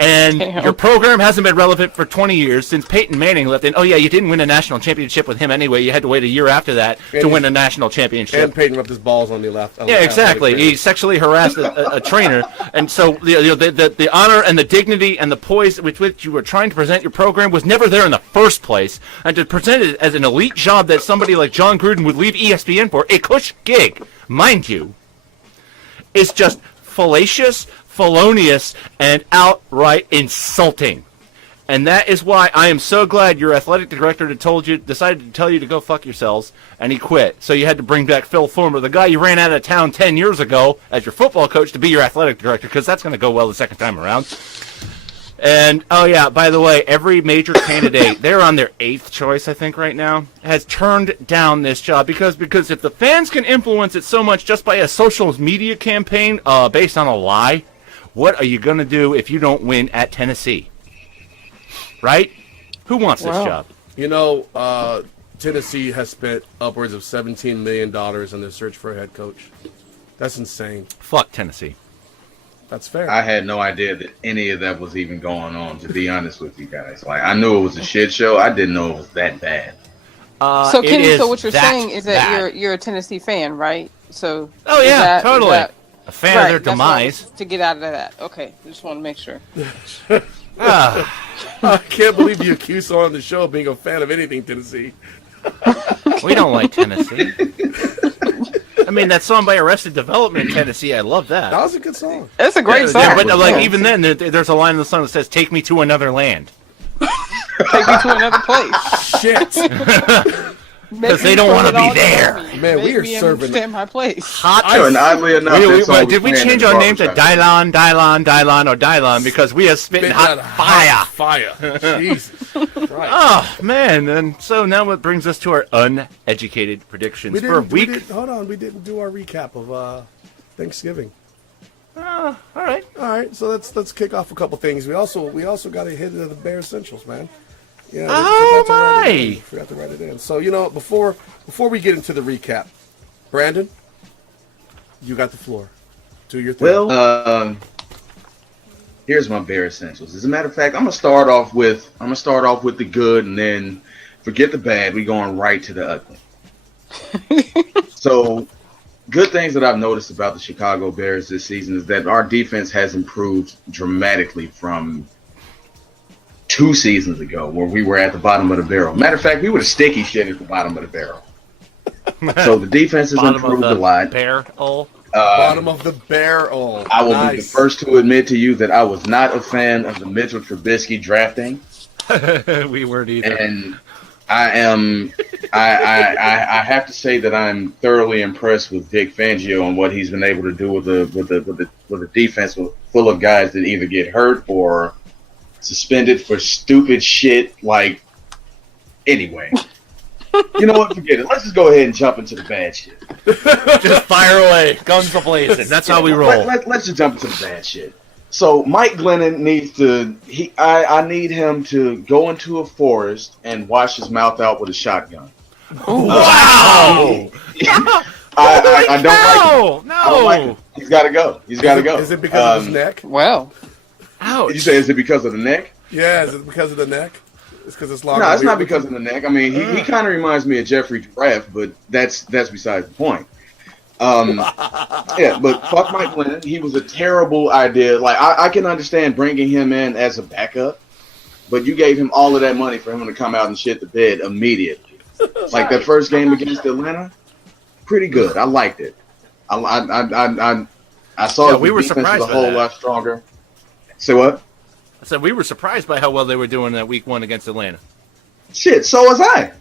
And your program hasn't been relevant for 20 years since Peyton Manning left. And, you didn't win a national championship with him anyway. You had to wait a year after that to win a national championship. And Peyton rubbed his balls on the left. Yeah, exactly. He sexually harassed a trainer, and so the honor and the dignity and the poise with which you were trying to present your program was never there in the first place. And to present it as an elite job that somebody like John Gruden would leave ESPN for, a cush gig, mind you, is just fallacious, felonious, and outright insulting. And that is why I am so glad your athletic director decided to tell you to go fuck yourselves, and he quit. So you had to bring back Phil Fulmer, the guy you ran out of town 10 years ago as your football coach, to be your athletic director, because that's going to go well the second time around. And, oh yeah, by the way, every major candidate, they're on their 8th choice, I think, right now, has turned down this job because if the fans can influence it so much just by a social media campaign based on a lie, what are you going to do if you don't win at Tennessee? Right? Who wants this job? You know, Tennessee has spent upwards of $17 million in their search for a head coach. That's insane. Fuck Tennessee. That's fair. I had no idea that any of that was even going on, to be honest with you guys. Like, I knew it was a shit show. I didn't know it was that bad. So Kenny, so what you're saying is that you're a Tennessee fan, right? So totally. A fan of their demise. To get out of that. Okay, just want to make sure. I can't believe you accused someone on the show of being a fan of anything Tennessee. We don't like Tennessee. I mean, that song by Arrested Development, Tennessee, I love that. That was a good song. It's a great song. Yeah, but like even then, there's a line in the song that says, "Take me to another land." Take me to another place. Shit. Because they don't want to be there. Man, we are serving my place. Hot. And oddly enough, did we change our name to Dylon, or Dylon because we are spitting hot fire? Jesus Christ. Oh, man. And so now it brings us to our uneducated predictions for a week. Hold on. We didn't do our recap of Thanksgiving. All right. So let's kick off a couple things. We also got a hit of the Bear Essentials, man. Yeah, forgot to write it in. So, you know, before we get into the recap, Brandon, you got the floor. Do your thing. Well, here's my Bear Essentials. As a matter of fact, I'm gonna start off with the good, and then forget the bad. We going right to the ugly. So, good things that I've noticed about the Chicago Bears this season is that our defense has improved dramatically from 2 seasons ago, where we were at the bottom of the barrel. Matter of fact, we were the sticky shit at the bottom of the barrel. So the defense has improved a lot. Bottom of the barrel. I will be the first to admit to you that I was not a fan of the Mitchell Trubisky drafting. We weren't either. And I have to say that I'm thoroughly impressed with Vic Fangio and what he's been able to do with the defense full of guys that either get hurt or suspended for stupid shit. Like, anyway, you know what? Forget it. Let's just go ahead and jump into the bad shit. Just fire away, guns a-blazing. That's how we roll. Let's just jump into the bad shit. So Mike Glennon needs to. I need him to go into a forest and wash his mouth out with a shotgun. Wow! I don't like it. No. I don't like it. He's got to go. He's got to go. Is it because of his neck? Well. Ouch. You say, is it because of the neck? Yeah, is it because of the neck? It's because it's long. No, it's not because of the neck. I mean, he kind of reminds me of Jeffrey Giraffe, but that's besides the point. Yeah, but fuck Mike Glennon. He was a terrible idea. Like, I can understand bringing him in as a backup, but you gave him all of that money for him to come out and shit the bed immediately. Like that first game against Atlanta, pretty good. I liked it. I saw we the were defense surprised was a by whole that. lot stronger. Say what? I said we were surprised by how well they were doing that week 1 against Atlanta. Shit, so was I.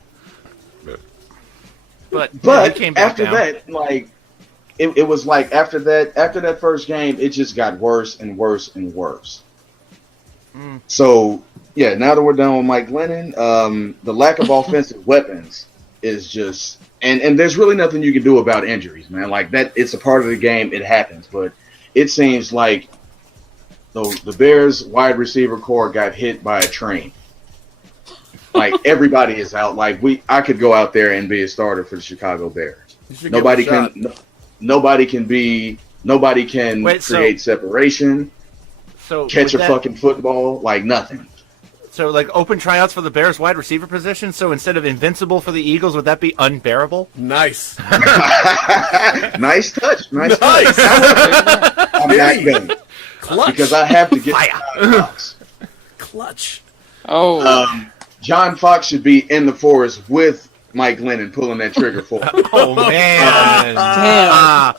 But But he came back after down. that, like, it was like after that first game, it just got worse and worse and worse. So yeah, now that we're done with Mike Glennon, the lack of offensive weapons is just and there's really nothing you can do about injuries, man. Like that, it's a part of the game. It happens, but it seems like the Bears wide receiver core got hit by a train. Like everybody is out. Like I could go out there and be a starter for the Chicago Bears. Nobody can create separation. So catch a fucking football, like nothing. So like open tryouts for the Bears wide receiver position. So instead of invincible for the Eagles, would that be unbearable? Nice. Nice touch. Nice. Touch. I'm not going. Clutch. Because I have to get John Fox. Clutch. Oh. John Fox should be in the forest with Mike Glennon pulling that trigger for him. Oh man! Damn. I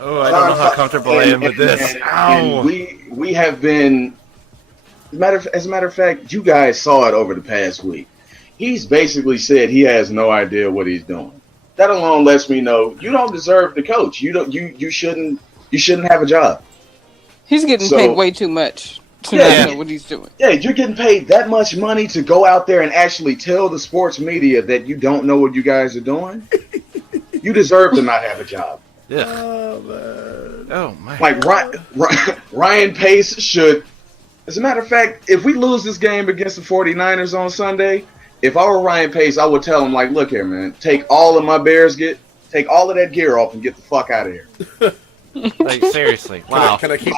don't know how comfortable I am with this. And we have been. As a matter of fact, you guys saw it over the past week. He's basically said he has no idea what he's doing. That alone lets me know you don't deserve the coach. You shouldn't have a job. He's getting So- paid way too much to Yeah. not know what he's doing. Yeah, you're getting paid that much money to go out there and actually tell the sports media that you don't know what you guys are doing. You deserve to not have a job. Ugh. Oh man. Oh my. Like Ryan Pace should. As a matter of fact, if we lose this game against the 49ers on Sunday, if I were Ryan Pace, I would tell him, like, look here, man, take all of my Bears take all of that gear off and get the fuck out of here. Like seriously. Wow. Can I keep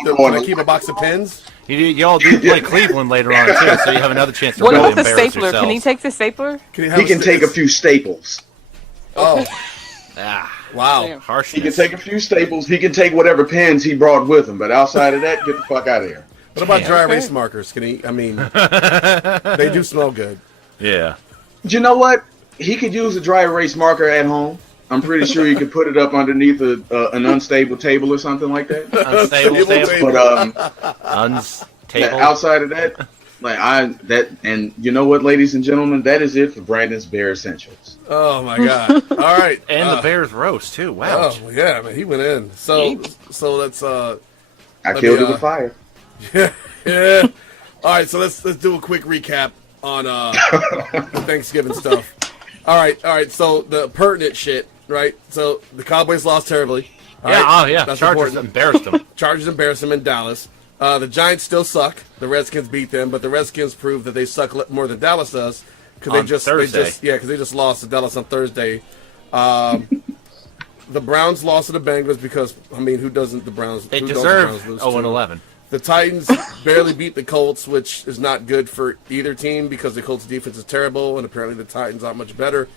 a box of pins? Y'all do play Cleveland later on too, so you have another chance to What really about the embarrass stapler? yourselves. Can he take the stapler? He can take a few staples. Oh, Ah, wow. Damn. harshness. He can take a few staples. He can take whatever pens he brought with him. But outside of that, get the fuck out of here. What about dry Okay. erase markers? Can he? I mean, they do smell good. Yeah. You know what? He could use a dry erase marker at home. I'm pretty sure he could put it up underneath an unstable table or something like that. Unstable table. But Unstable. outside of that, and you know what, ladies and gentlemen, that is it for Brandon's Bear Essentials. Oh my god! All right, And the Bears roast too. Wow. Oh yeah, man, he went in. So let's I Let killed me, it with fire. yeah. All right, so let's do a quick recap on the Thanksgiving stuff. All right. So the pertinent shit, right? So the Cowboys lost terribly. All Yeah. right? Oh yeah. That's Chargers important. embarrassed them. Chargers embarrassed them in Dallas. The Giants still suck. The Redskins beat them, but the Redskins proved that they suck more than Dallas does because On Thursday. they just lost to Dallas on Thursday. The Browns lost to the Bengals because who doesn't the Browns? They who don't the deserve Browns lose 0-11. The Titans barely beat the Colts, which is not good for either team because the Colts' defense is terrible, and apparently the Titans aren't much better.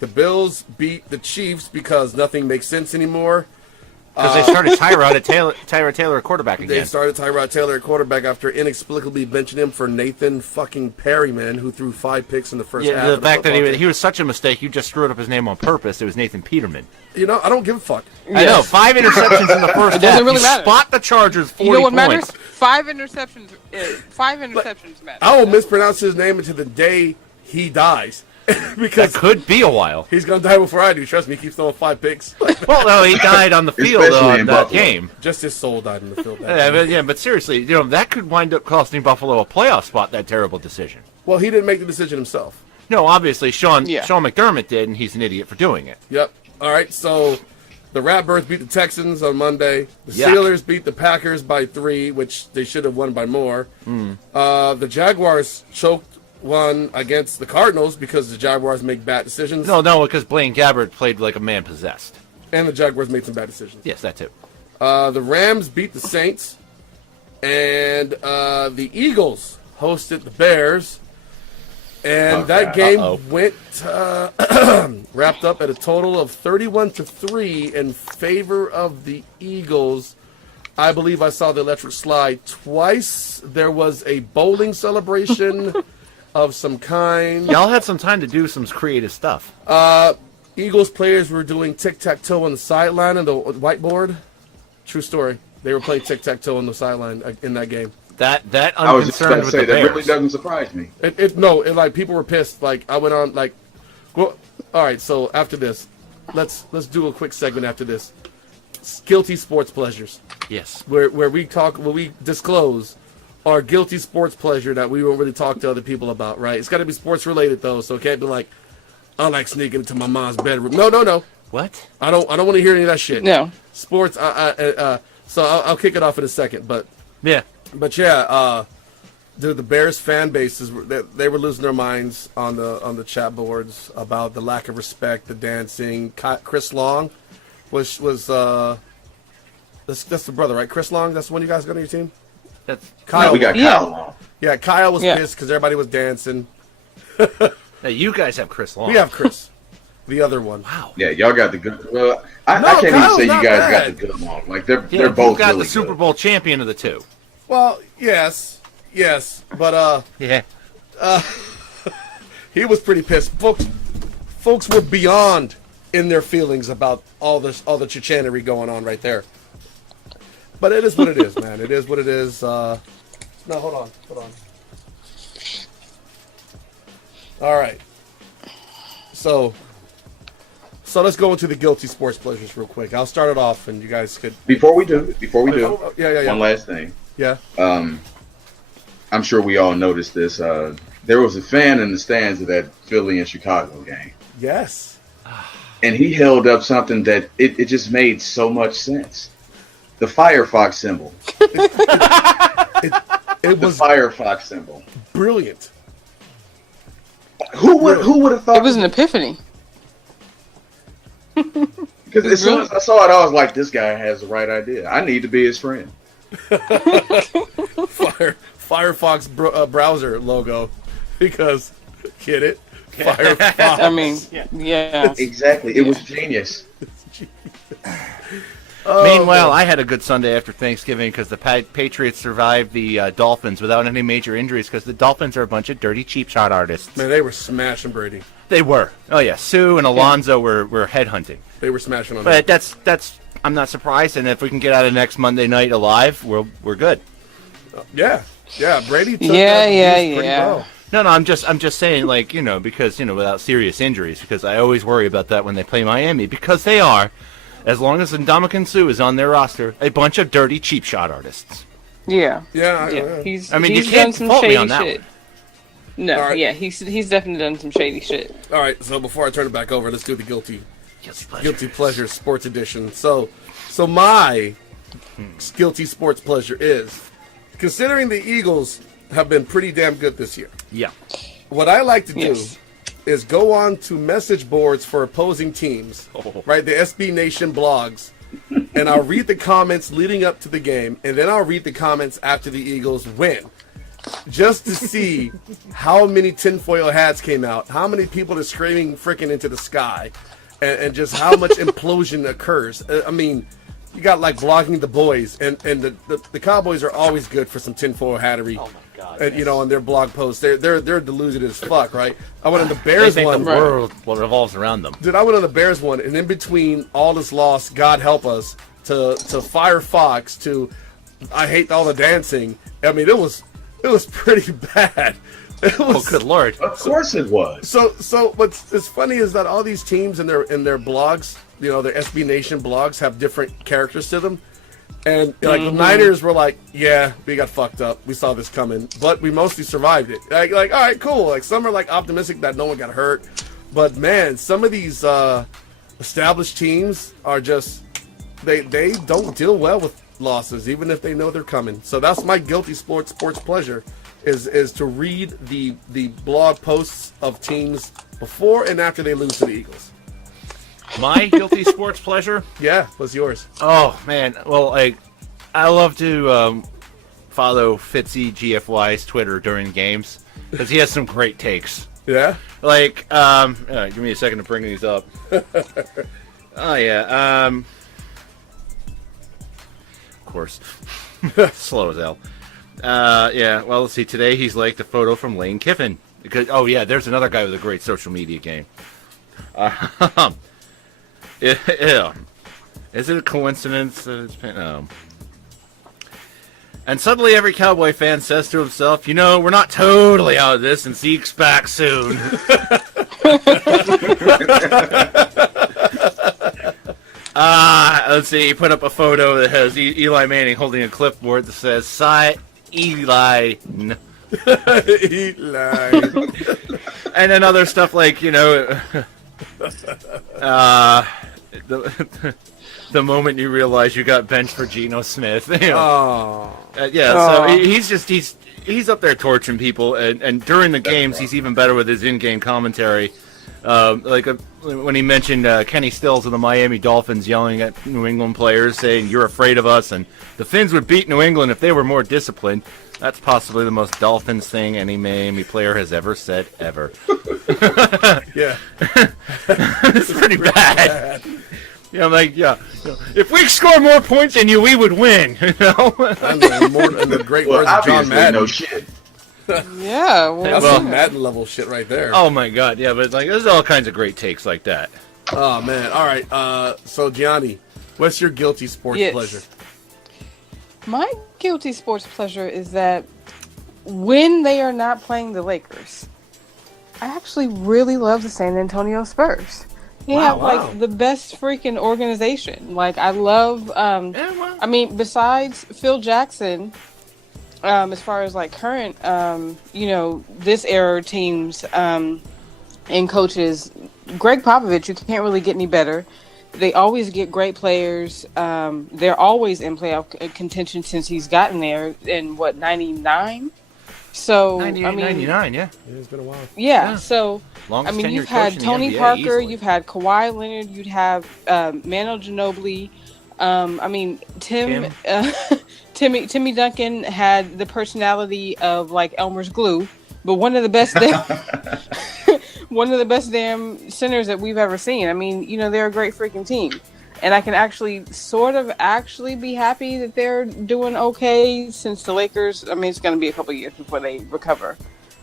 The Bills beat the Chiefs because nothing makes sense anymore. Because they started Tyrod Taylor at quarterback They again. started Tyrod Taylor at quarterback after inexplicably benching him for Nathan fucking Perryman, who threw 5 picks in the first half. Yeah, the of fact that football he game. was such a mistake, you just screwed up his name on purpose. It was Nathan Peterman. I don't give a fuck. I know, 5 interceptions in the first half. doesn't really You matter. Spot the Chargers 40 You know what points. matters? 5 interceptions. 5 interceptions matter. I will mispronounce his name until the day he dies. That Because could be a while. he's going to die before I do. Trust me, he keeps throwing 5 picks. Well, no, he died on the field Especially on in that Buffalo. game. Just his soul died in the field. that day. But seriously, that could wind up costing Buffalo a playoff spot, that terrible decision. Well, he didn't make the decision himself. No, obviously, Sean Yeah. McDermott did, and he's an idiot for doing it. Yep. All right, so the Ratbirds beat the Texans on Monday. The Yuck. Steelers beat the Packers by 3, which they should have won by more. The Jaguars choked one against the Cardinals because the Jaguars make bad decisions. No, because Blaine Gabbert played like a man possessed. And the Jaguars made some bad decisions. Yes, that too. The Rams beat the Saints. And the Eagles hosted the Bears. And that game went wrapped up at a total of 31-3 in favor of the Eagles. I believe I saw the electric slide twice. There was a bowling celebration of some kind. Y'all had some time to do some creative stuff. Eagles players were doing tic-tac-toe on the sideline and the whiteboard. True story. They were playing tic-tac-toe on the sideline in that game. That I was just unconcerned about to with say the that Bears. really doesn't surprise me. Like people were pissed. Like I went on like, well, all right. So after this, let's do a quick segment after this. Guilty sports pleasures, Yes. where we disclose our guilty sports pleasure that we won't really talk to other people about. Right? It's got to be sports related though, so it can't be like I like sneaking into my mom's bedroom. No. What? I don't want to hear any of that shit. No. Sports. So I'll kick it off in a second, but. Yeah. But yeah, the Bears fan bases they were losing their minds on the chat boards about the lack of respect, the dancing. Chris Long was that's the brother, right? Chris Long, that's the one you guys got on your team. That's Kyle, We got Yeah. Kyle on. yeah, Kyle was Yeah. pissed because everybody was dancing. now you guys have Chris Long. We have Chris, the other one. Wow. Yeah, y'all got the good. Well, I No, can't even Kyle's say you not guys bad. got the good one. Like they're Yeah, both you got really the Super good. Bowl champion of the two. Well, yes, but Yeah. he was pretty pissed. Folks were beyond in their feelings about all the chicanery going on right there. But it is what it is, man. It is what it is. No, hold on. All right. So let's go into the guilty sports pleasures real quick. I'll start it off, and you guys could. Before we do, Yeah. one last thing. Yeah. I'm sure we all noticed this. There was a fan in the stands of that Philly and Chicago game. Yes. And he held up something that it just made so much sense. The Firefox symbol. It was the Firefox symbol. brilliant. Who would have thought It was an epiphany. Because as soon as I saw it, I was like, this guy has the right idea. I need to be his friend. Firefox browser logo. Because, get it? Firefox. I mean, yeah. Exactly. It was genius. Meanwhile, I had a good Sunday after Thanksgiving because the Patriots survived the Dolphins without any major injuries because the Dolphins are a bunch of dirty cheap shot artists. Man, they were smashing Brady. They were. Oh, yeah. Sue and Alonzo were headhunting. They were smashing on But that's I'm not surprised, and if we can get out of next Monday night alive, we're good. Yeah. Brady took Yeah. pretty well. No, I'm just saying, like, because, without serious injuries, because I always worry about that when they play Miami, because they are, as long as Ndamukong Suh is on their roster, a bunch of dirty cheap shot artists. Yeah. Yeah. He's you done can't some fault me shady on that shit. one. No, All right. yeah, he's definitely done some shady shit. All right, so before I turn it back over, let's do the guilty Guilty pleasure sports edition. So my guilty sports pleasure is, considering the Eagles have been pretty damn good this year, Yeah. what I like to do Yes. is go on to message boards for opposing teams, right? The SB Nation blogs, and I'll read the comments leading up to the game, and then I'll read the comments after the Eagles win, just to see how many tinfoil hats came out, how many people are screaming freaking into the sky, and just how much implosion occurs. I mean, you got like blogging the boys, and the Cowboys are always good for some tinfoil hattery. Oh my God. And, on their blog posts, they're deluded as fuck, right? I went on the Bears They think one. the world revolves around them. Dude, I went on the Bears one, and in between all this loss, God help us, to Firefox, to I hate all the dancing. I mean, it was pretty bad. It was, Oh, good Lord. Of course it was. So what's funny is that all these teams in their blogs, their SB Nation blogs have different characters to them. And like the Niners were like, yeah, we got fucked up. We saw this coming, but we mostly survived it. Like all right, cool. Like some are like optimistic that no one got hurt, but man, some of these established teams are just they don't deal well with losses, even if they know they're coming. So that's my guilty sports pleasure, is to read the blog posts of teams before and after they lose to the Eagles. My guilty sports pleasure? Yeah, what's yours? Oh, man. Well, I love to follow Fitzy GFY's Twitter during games because he has some great takes. Yeah? Like, give me a second to bring these up. Oh, yeah. Of course. Slow as hell. Yeah, well, let's see. Today he's like the photo from Lane Kiffin. Because, oh, yeah, there's another guy with a great social media game. Yeah. Is it a coincidence that it's been... And suddenly every Cowboy fan says to himself, we're not totally out of this and Zeke's back soon. Let's see, he put up a photo that has Eli Manning holding a clipboard that says, "Sigh, Eli." Eli. And then other stuff like, the moment you realize you got benched for Geno Smith. Oh. So he's up there torching people, and during the games he's even better with his in-game commentary. When he mentioned Kenny Stills of the Miami Dolphins yelling at New England players, saying, "You're afraid of us," and the Finns would beat New England if they were more disciplined. That's possibly the most Dolphins thing any Miami player has ever said, ever. Yeah. It's pretty bad. I'm like, if we score more points than you, we would win. And the great words of John obviously, Madden. no shit. Yeah, well, That's some Madden level shit right there. Oh my God, yeah, but there's all kinds of great takes like that. Oh man. All right. So Gianni, what's your guilty sports pleasure? my guilty sports pleasure is that when they are not playing the Lakers, I actually really love the San Antonio Spurs. They have like the best freaking organization. Like I love I mean, besides Phil Jackson as far as like current, this era teams and coaches, Greg Popovich, you can't really get any better. They always get great players. They're always in playoff contention since he's gotten there in 99. So 99, yeah. It's been a while. Yeah. So Longest you've tenured had coach in the Tony NBA, Parker, easily. you've had Kawhi Leonard, you'd have Manu Ginobili. Timmy Duncan had the personality of like Elmer's glue, but one of the best damn centers that we've ever seen. I mean, they're a great freaking team. And I can actually be happy that they're doing okay since the Lakers, it's going to be a couple years before they recover.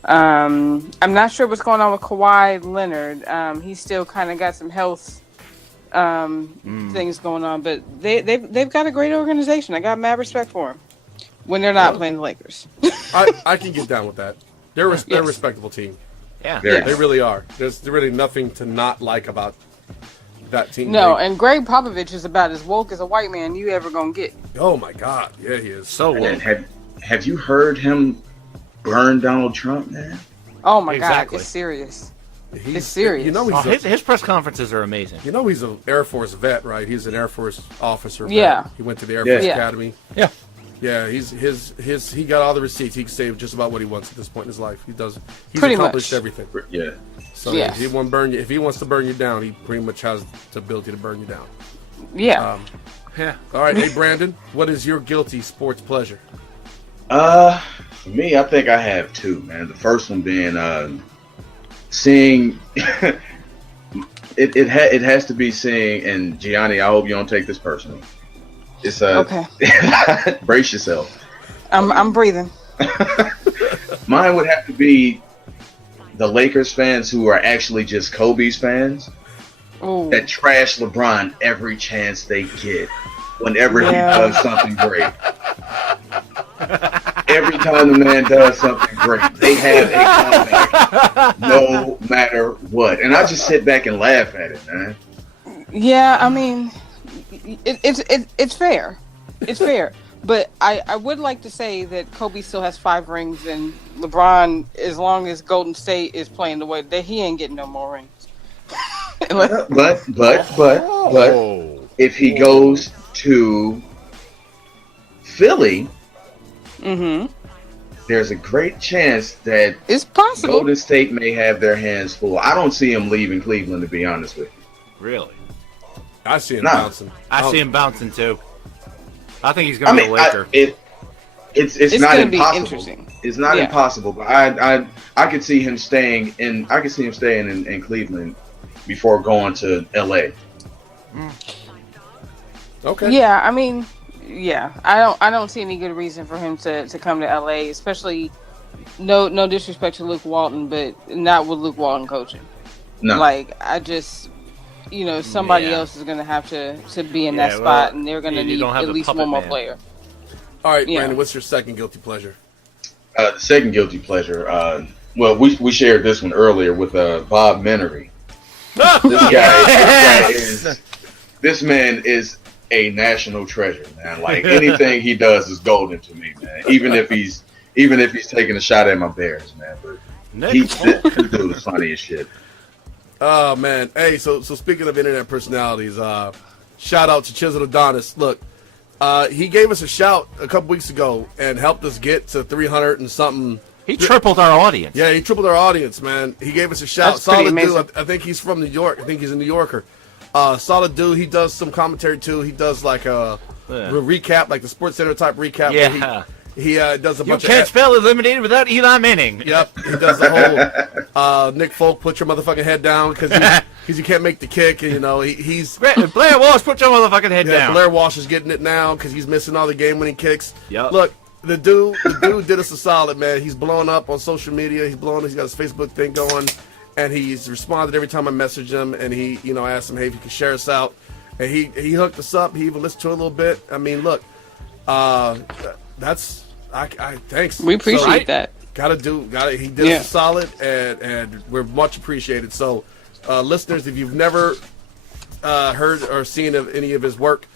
I'm not sure what's going on with Kawhi Leonard. He's still kind of got some health things going on, but they've got a great organization. I got mad respect for them when they're not playing the Lakers. I can get down with that. They're a respectable team. Yeah. They really are. There's really nothing to not like about that team. No, and Greg Popovich is about as woke as a white man you ever gonna get. Oh my God, yeah, he is so woke. Have you heard him burn Donald Trump, man? Oh my Exactly. God, it's serious. He's serious. His press conferences are amazing. He's an Air Force vet, right? He's an Air Force officer. Vet. Yeah. He went to the Air Force Yeah. Academy. Yeah. Yeah, he got all the receipts. He can say just about what he wants at this point in his life. He's Pretty accomplished much. everything. Yeah. So Yeah. if he wants to burn you down, he pretty much has the ability to burn you down. Yeah. Yeah. All right, hey Brandon, what is your guilty sports pleasure? For me, I think I have two, man. The first one being seeing it has to be seeing, and Gianni, I hope you don't take this personally. It's Okay. brace yourself. I'm breathing. Mine would have to be the Lakers fans who are actually just Kobe's fans Ooh. that trash LeBron every chance they get whenever he does something great. Every time the man does something great, they have a comeback no matter what. And I just sit back and laugh at it, man. Yeah, it's fair. It's fair. But I would like to say that Kobe still has 5 rings, and LeBron, as long as Golden State is playing the way that he ain't getting no more rings. But if he goes to Philly, there's a great chance that it's possible Golden State may have their hands full. I don't see him leaving Cleveland, to be honest with you. Really? I see him bouncing. I see him bouncing too. I think he's going to be a Laker. It's not gonna be impossible. interesting. It's not impossible, but I could see him staying in. I could see him staying in Cleveland before going to LA. Okay. Yeah, I don't see any good reason for him to come to LA, especially no disrespect to Luke Walton, but not with Luke Walton coaching. No. Like, I just somebody else is going to have to be in that spot, and they're going to need at least one more player. All right, Brandon, what's your second guilty pleasure? The second guilty pleasure. We shared this one earlier with Bob Menery. This man is a national treasure, man. Like, anything he does is golden to me, man. Even if he's taking a shot at my Bears, man. But this dude is funny as shit. Oh man, hey, so speaking of internet personalities, shout out to Chisel Adonis. Look, he gave us a shout a couple weeks ago and helped us get to 300 and something. He tripled our audience. Yeah, he tripled our audience, man. He gave us a shout. That's pretty Solid amazing. dude. I think he's from New York. I think he's a New Yorker. Solid dude. He does some commentary too. He does like a recap, like the Sports Center type recap. Yeah. He does a bunch You can't of. spell eliminated without Eli Manning. Yep, he does the whole Nick Folk, put your motherfucking head down because you can't make the kick, and he's Blair Walsh, put your motherfucking head down. Blair Walsh is getting it now because he's missing all the game-winning kicks. Yep. Look, the dude did us a solid, man. He's blowing up on social media. He's got his Facebook thing going, and he's responded every time I message him, and he asked him, hey, if he could share us out, and he hooked us up. He even listened to it a little bit. I mean, look, that's. Thanks. We appreciate that. He did us solid, and we're much appreciated. So, listeners, if you've never heard or seen of any of his work,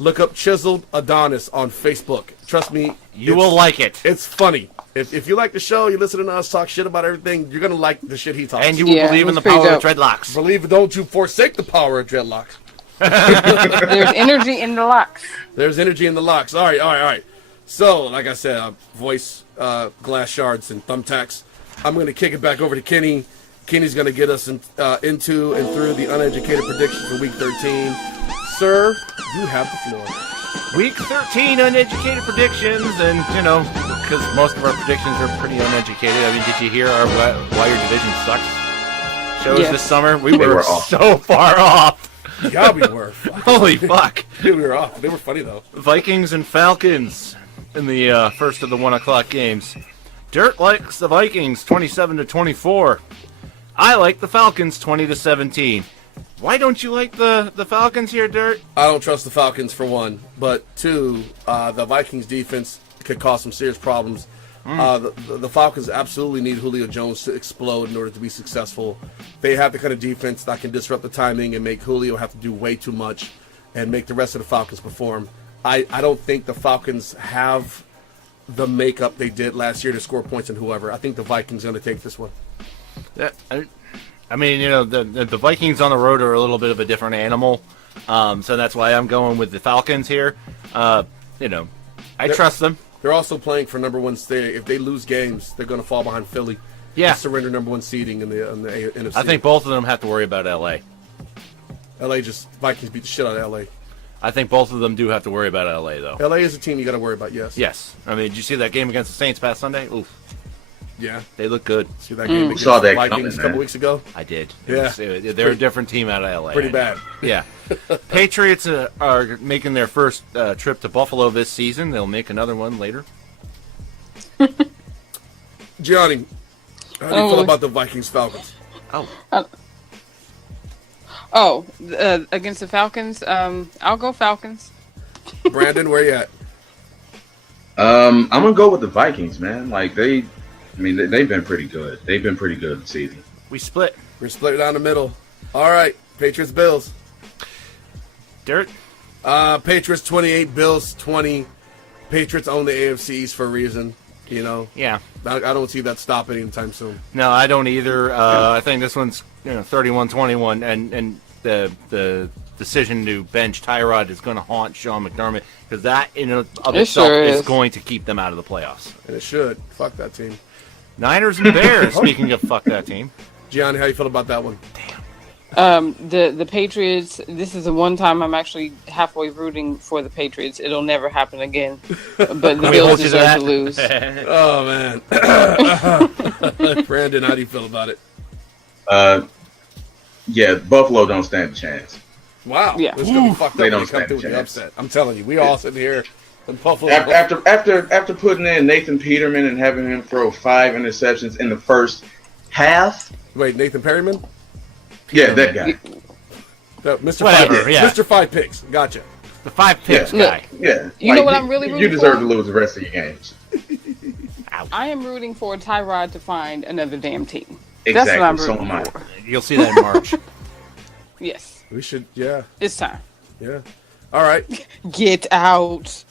Look up Chiseled Adonis on Facebook. Trust me, You will like it. It's funny. If you like the show, you listen to us talk shit about everything, you're going to like the shit he talks. And you will believe in the power of dreadlocks. Don't you forsake the power of dreadlocks. There's energy in the locks. There's energy in the locks. All right. So, like I said, voice, glass shards, and thumbtacks. I'm going to kick it back over to Kenny. Kenny's going to get us into and through the uneducated predictions for Week 13. Sir, you have the floor. Week 13 uneducated predictions, and, because most of our predictions are pretty uneducated. I mean, did you hear why your division sucks shows this summer? We were so far off. Yeah, we were. Holy fuck. We were off. They were funny, though. Vikings and Falcons in the first of the 1 o'clock games. Dirt likes the Vikings 27-24. I like the Falcons 20-17. Why don't you like the Falcons here, Dirt? I don't trust the Falcons, for one. But two, the Vikings defense could cause some serious problems. The Falcons absolutely need Julio Jones to explode in order to be successful. They have the kind of defense that can disrupt the timing and make Julio have to do way too much and make the rest of the Falcons perform. I don't think the Falcons have the makeup they did last year to score points on whoever. I think the Vikings are going to take this one. I mean, the Vikings on the road are a little bit of a different animal, so that's why I'm going with the Falcons here. I trust them. They're also playing for number one seed. If they lose games, they're going to fall behind Philly. Yeah, surrender number one seeding in the NFC. I think both of them have to worry about L.A. Vikings beat the shit out of L.A. I think both of them do have to worry about L.A. though. L.A. is a team you got to worry about. Yes. I mean, did you see that game against the Saints past Sunday? Oof. Yeah, they look good. See that game against the Vikings a couple weeks ago? I did. Yeah, they're a different team out of LA. Pretty bad. Yeah. Patriots are making their first trip to Buffalo this season. They'll make another one later. Gianni, how do you feel about the Vikings Falcons? Against the Falcons, I'll go Falcons. Brandon, where you at? I'm gonna go with the Vikings, man. Like they've been pretty good. They've been pretty good this season. We split. We're split down the middle. All right, Patriots Bills. Dirt. Patriots 28, Bills 20. Patriots own the AFC East for a reason. Yeah. I don't see that stopping anytime soon. No, I don't either. I think this one's 31-21, and the decision to bench Tyrod is going to haunt Sean McDermott, because that in and of itself is going to keep them out of the playoffs. And it should. Fuck that team. Niners and Bears. Speaking of fuck that team, Gianni, how you feel about that one? Damn. The Patriots. This is the one time I'm actually halfway rooting for the Patriots. It'll never happen again. But the Bills deserve to lose. Oh man. Brandon, how do you feel about it? Yeah, Buffalo don't stand a chance. Wow. Yeah. It's gonna be fucked up. They don't when come stand a through the chance. upset. I'm telling you, we all sitting here in Buffalo. After putting in Nathan Peterman and having him throw 5 interceptions in the first half. Wait, Nathan Perryman? Yeah, that guy. Mr. Whatever, Five, yeah. Mr. 5 Picks. Gotcha. The 5 picks guy. Yeah. You know what I'm really rooting You deserve for? to lose the rest of your games. I am rooting for Tyrod to find another damn team. Exactly. That's what I'm So rooting am I. for. You'll see that in March. Yes. We should, yeah. It's time. Yeah. All right. Get out.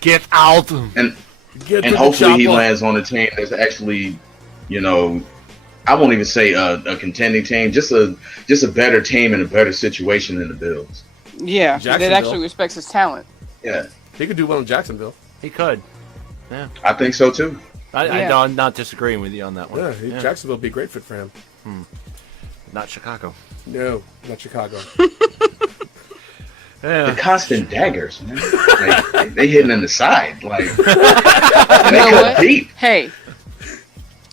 Get out. And Get to and the hopefully he chopper. lands on a team that's actually, I won't even say a contending team, just a better team in a better situation than the Bills. Yeah. That Jacksonville. actually respects his talent. Yeah, He could do well in Jacksonville. He could. I think so too. I'm not disagreeing with you on that one. Yeah, Jacksonville would be a great fit for him. Not Chicago. No, not Chicago. The constant daggers, man. Like, they hitting in the side, like You they know cut what? deep. Hey,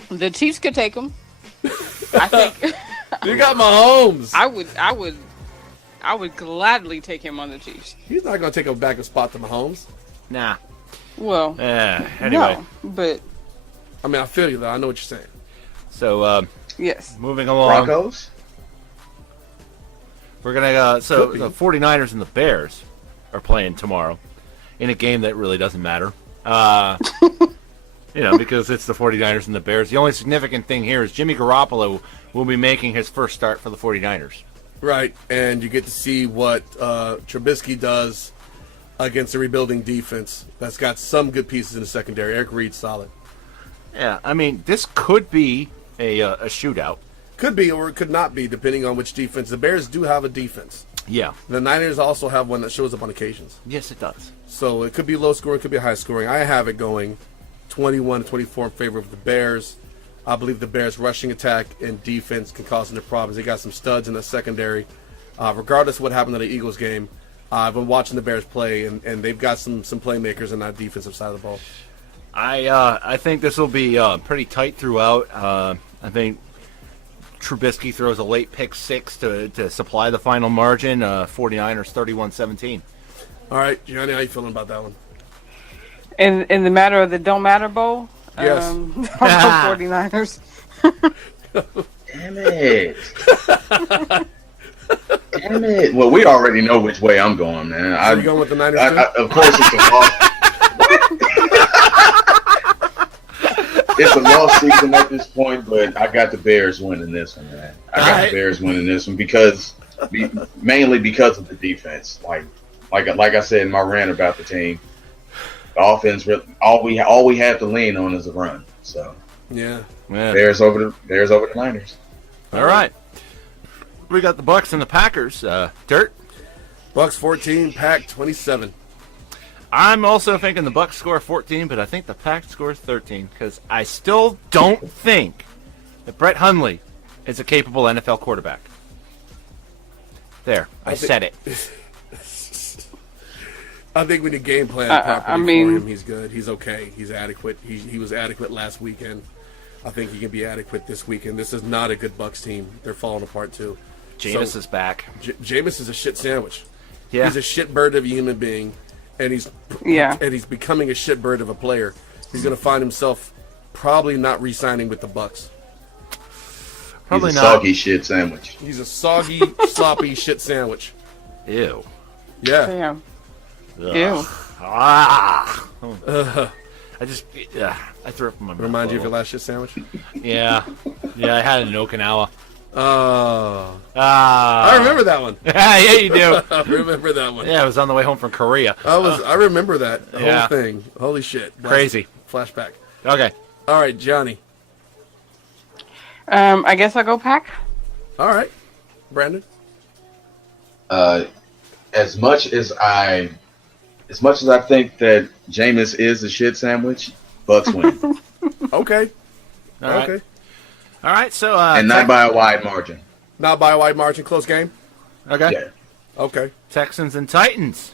the Chiefs could take him. I think You got Mahomes. I would gladly take him on the Chiefs. He's not going to take a backup spot to Mahomes. Nah. Well, Anyway. no, but I mean, I feel you, though. I know what you're saying. So, yes. moving along. Broncos. We're going to so Could be. the 49ers and the Bears are playing tomorrow in a game that really doesn't matter. Because it's the 49ers and the Bears. The only significant thing here is Jimmy Garoppolo will be making his first start for the 49ers. Right, and you get to see what Trubisky does against a rebuilding defense that's got some good pieces in the secondary. Eric Reed's solid. Yeah, I mean, this could be a shootout. Could be or it could not be, depending on which defense. The Bears do have a defense. Yeah. The Niners also have one that shows up on occasions. Yes, it does. So it could be low scoring, it could be high scoring. I have it going 21-24 in favor of the Bears. I believe the Bears' rushing attack and defense can cause them problems. They got some studs in the secondary. Regardless of what happened in the Eagles game, I've been watching the Bears play, and they've got some playmakers on that defensive side of the ball. I think this will be pretty tight throughout. I think Trubisky throws a late pick 6 to supply the final margin. 49ers 31-17. All right, Gianni, how you feeling about that one? In the matter of the Don't Matter Bowl? Yes. I'll go 49ers. Damn it. Damn it. Well, we already know which way I'm going, man. Are you going with the Niners, too? Of course, it's a loss. It's a lost season at this point, but I got the Bears winning this one, man. I got the Bears winning this one mainly because of the defense. Like I said in my rant about the team, the offense, all we have to lean on is a run. So yeah. Bears over the Niners. All right. We got the Bucks and the Packers. Dirt? Bucks 14, Pack 27. I'm also thinking the Bucks score 14, but I think the Pack scores 13 because I still don't think that Brett Hundley is a capable NFL quarterback. There, I said it. I think when you game plan properly for him, he's good. He's okay. He's adequate. He was adequate last weekend. I think he can be adequate this weekend. This is not a good Bucks team. They're falling apart too. Jameis is back. Jameis is a shit sandwich. Yeah. He's a shit bird of a human being, and he's becoming a shit bird of a player. He's going to find himself probably not re-signing with the Bucks. Probably He's a not. soggy shit sandwich. He's a soggy, sloppy shit sandwich. Ew. Yeah. Damn. Ugh. Ew. Ah. I threw up in my mouth. Remind you of your last shit sandwich? Yeah. Yeah, I had it in Okinawa. Oh. I remember that one. Yeah, you do. I remember that one. Yeah, I was on the way home from Korea. I remember that Yeah. whole thing. Holy shit. Crazy. Flashback. Okay. All right, Johnny. I guess I'll go Pack. All right. Brandon? As much as I think that Jameis is a shit sandwich, Bucks win. Okay. All right. Okay. All right, so... and not by a wide margin. Not by a wide margin. Close game? Okay. Yeah. Okay. Texans and Titans.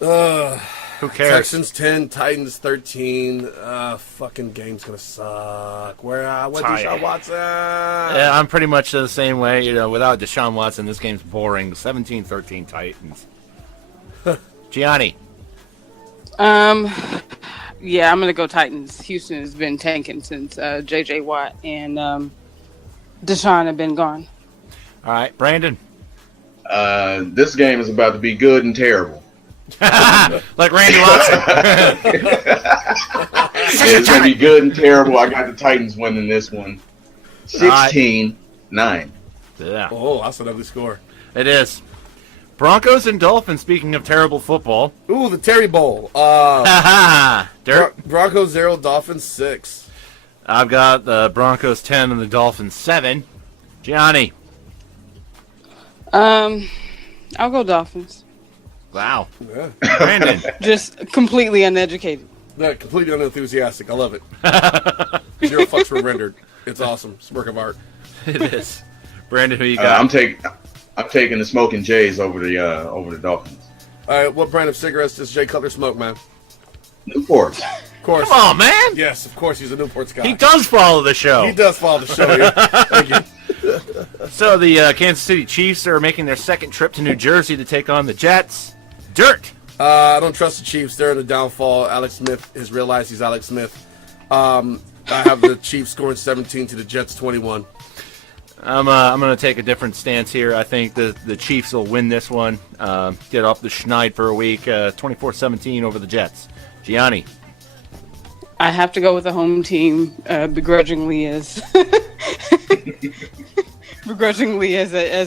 Who cares? Texans 10, Titans 13. Fucking game's gonna suck. Where? What Deshaun Watson? Yeah, I'm pretty much the same way. Without Deshaun Watson, this game's boring. 17-13 Titans. Gianni. Yeah, I'm gonna go Titans. Houston has been tanking since J.J. Watt and Deshaun have been gone. All right, Brandon. This game is about to be good and terrible. Like Randy Watson. It's going to be good and terrible. I got the Titans winning this one. 16-9. Yeah. Oh, that's an ugly score. It is. Broncos and Dolphins, speaking of terrible football. Ooh, the Terry Bowl. Dirt. Broncos 0, Dolphins 6. I've got the Broncos 10 and the Dolphins 7. Gianni. I'll go Dolphins. Wow. Yeah. Brandon. Just completely uneducated. Yeah, completely unenthusiastic. I love it. 0 fucks were rendered. It's awesome. It's a work of art. It is. Brandon, who you got? I'm taking the Smoking Jays over the Dolphins. All right, what brand of cigarettes does Jay Cutler smoke, man? Newport. Of course. Come on, man. Yes, of course. He's a Newport's guy. He does follow the show. He does follow the show. Yeah. Thank you. So the Kansas City Chiefs are making their second trip to New Jersey to take on the Jets. Dirt. I don't trust the Chiefs. They're in a downfall. Alex Smith has realized he's Alex Smith. I have the Chiefs scoring 17 to the Jets 21. I'm going to take a different stance here. I think the Chiefs will win this one. Get off the schneid for a week. 24-17 over the Jets. Gianni. I have to go with the home team, begrudgingly as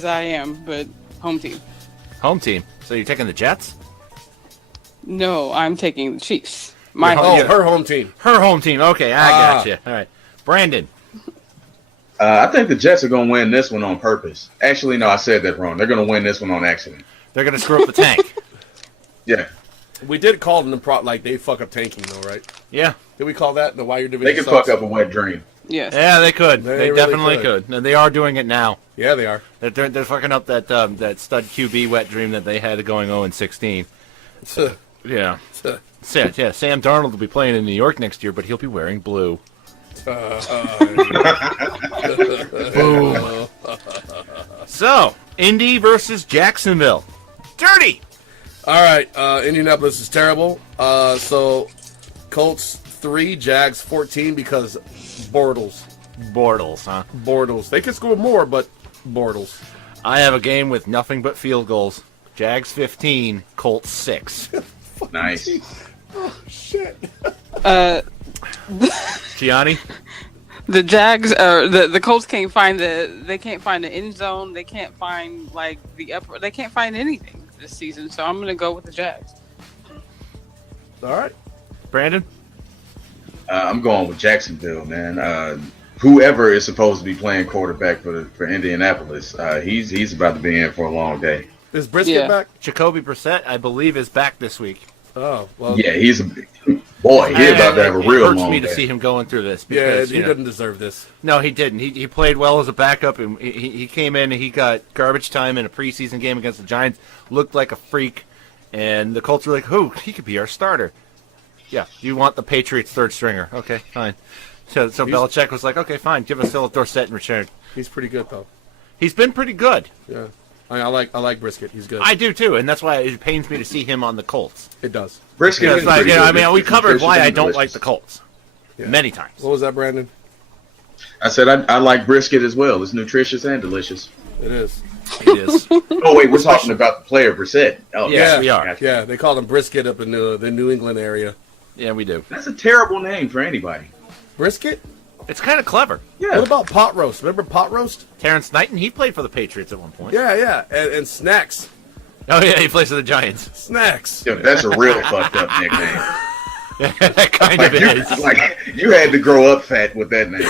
I am, but home team. Home team. So you're taking the Jets? No, I'm taking the Chiefs. Her home team. Her home team. Okay, I got you. All right. Brandon. I think the Jets are going to win this one on purpose. Actually, no, I said that wrong. They're going to win this one on accident. They're going to screw up the tank. Yeah. We did call them like they fuck up tanking, though, right? Yeah. Did we call that the why your division They could sucks? fuck up a wet dream. Yes. Yeah, they could. They really definitely could. And they are doing it now. Yeah, they are. They're fucking up that stud QB wet dream that they had going 0-16. Yeah. Yeah, Sam Darnold will be playing in New York next year, but he'll be wearing blue. So, Indy versus Jacksonville. Dirty! All right, Indianapolis is terrible. So, Colts 3, Jags 14 because Bortles. Bortles, huh? Bortles. They could score more, but Bortles. I have a game with nothing but field goals. Jags 15, Colts 6. Nice. Oh, shit. Gianni? The Jags or the Colts can't find the end zone. They can't find they can't find anything this season. So I'm gonna go with the Jags. All right. Brandon? I'm going with Jacksonville, man. Whoever is supposed to be playing quarterback for Indianapolis, he's about to be in for a long day. Is Brisket back? Jacoby Brissett, I believe, is back this week. Oh, well. Yeah, he's a boy. He's about to have a real It long hurts me day. to see him going through this. Yeah, Because, he doesn't deserve this. No, he didn't. He played well as a backup, and he came in and he got garbage time in a preseason game against the Giants. Looked like a freak, and the Colts were like, "Who? He could be our starter." Yeah, you want the Patriots' third stringer? Okay, fine. So Belichick was like, "Okay, fine. Give us Philip Dorsett in return." He's pretty good, though. He's been pretty good. Yeah. I like Brisket. He's good. I do too, and that's why it pains me to see him on the Colts. It does. Brisket is pretty good. I mean, we It's covered nutritious why and I don't delicious. like the Colts many times. What was that, Brandon? I said I like brisket as well. It's nutritious and delicious. It is. It is. Oh wait, we're talking about the player Brissett. Oh Yes, we are. Gotcha. Yeah, they call him Brisket up in the New England area. Yeah, we do. That's a terrible name for anybody. Brisket? It's kind of clever. Yeah. What about pot roast? Remember pot roast? Terrence Knighton, he played for the Patriots at one point. Yeah. And snacks. Oh, yeah, he plays for the Giants. Snacks. Yeah, that's a real fucked up nickname. That kind of is. Like you had to grow up fat with that name.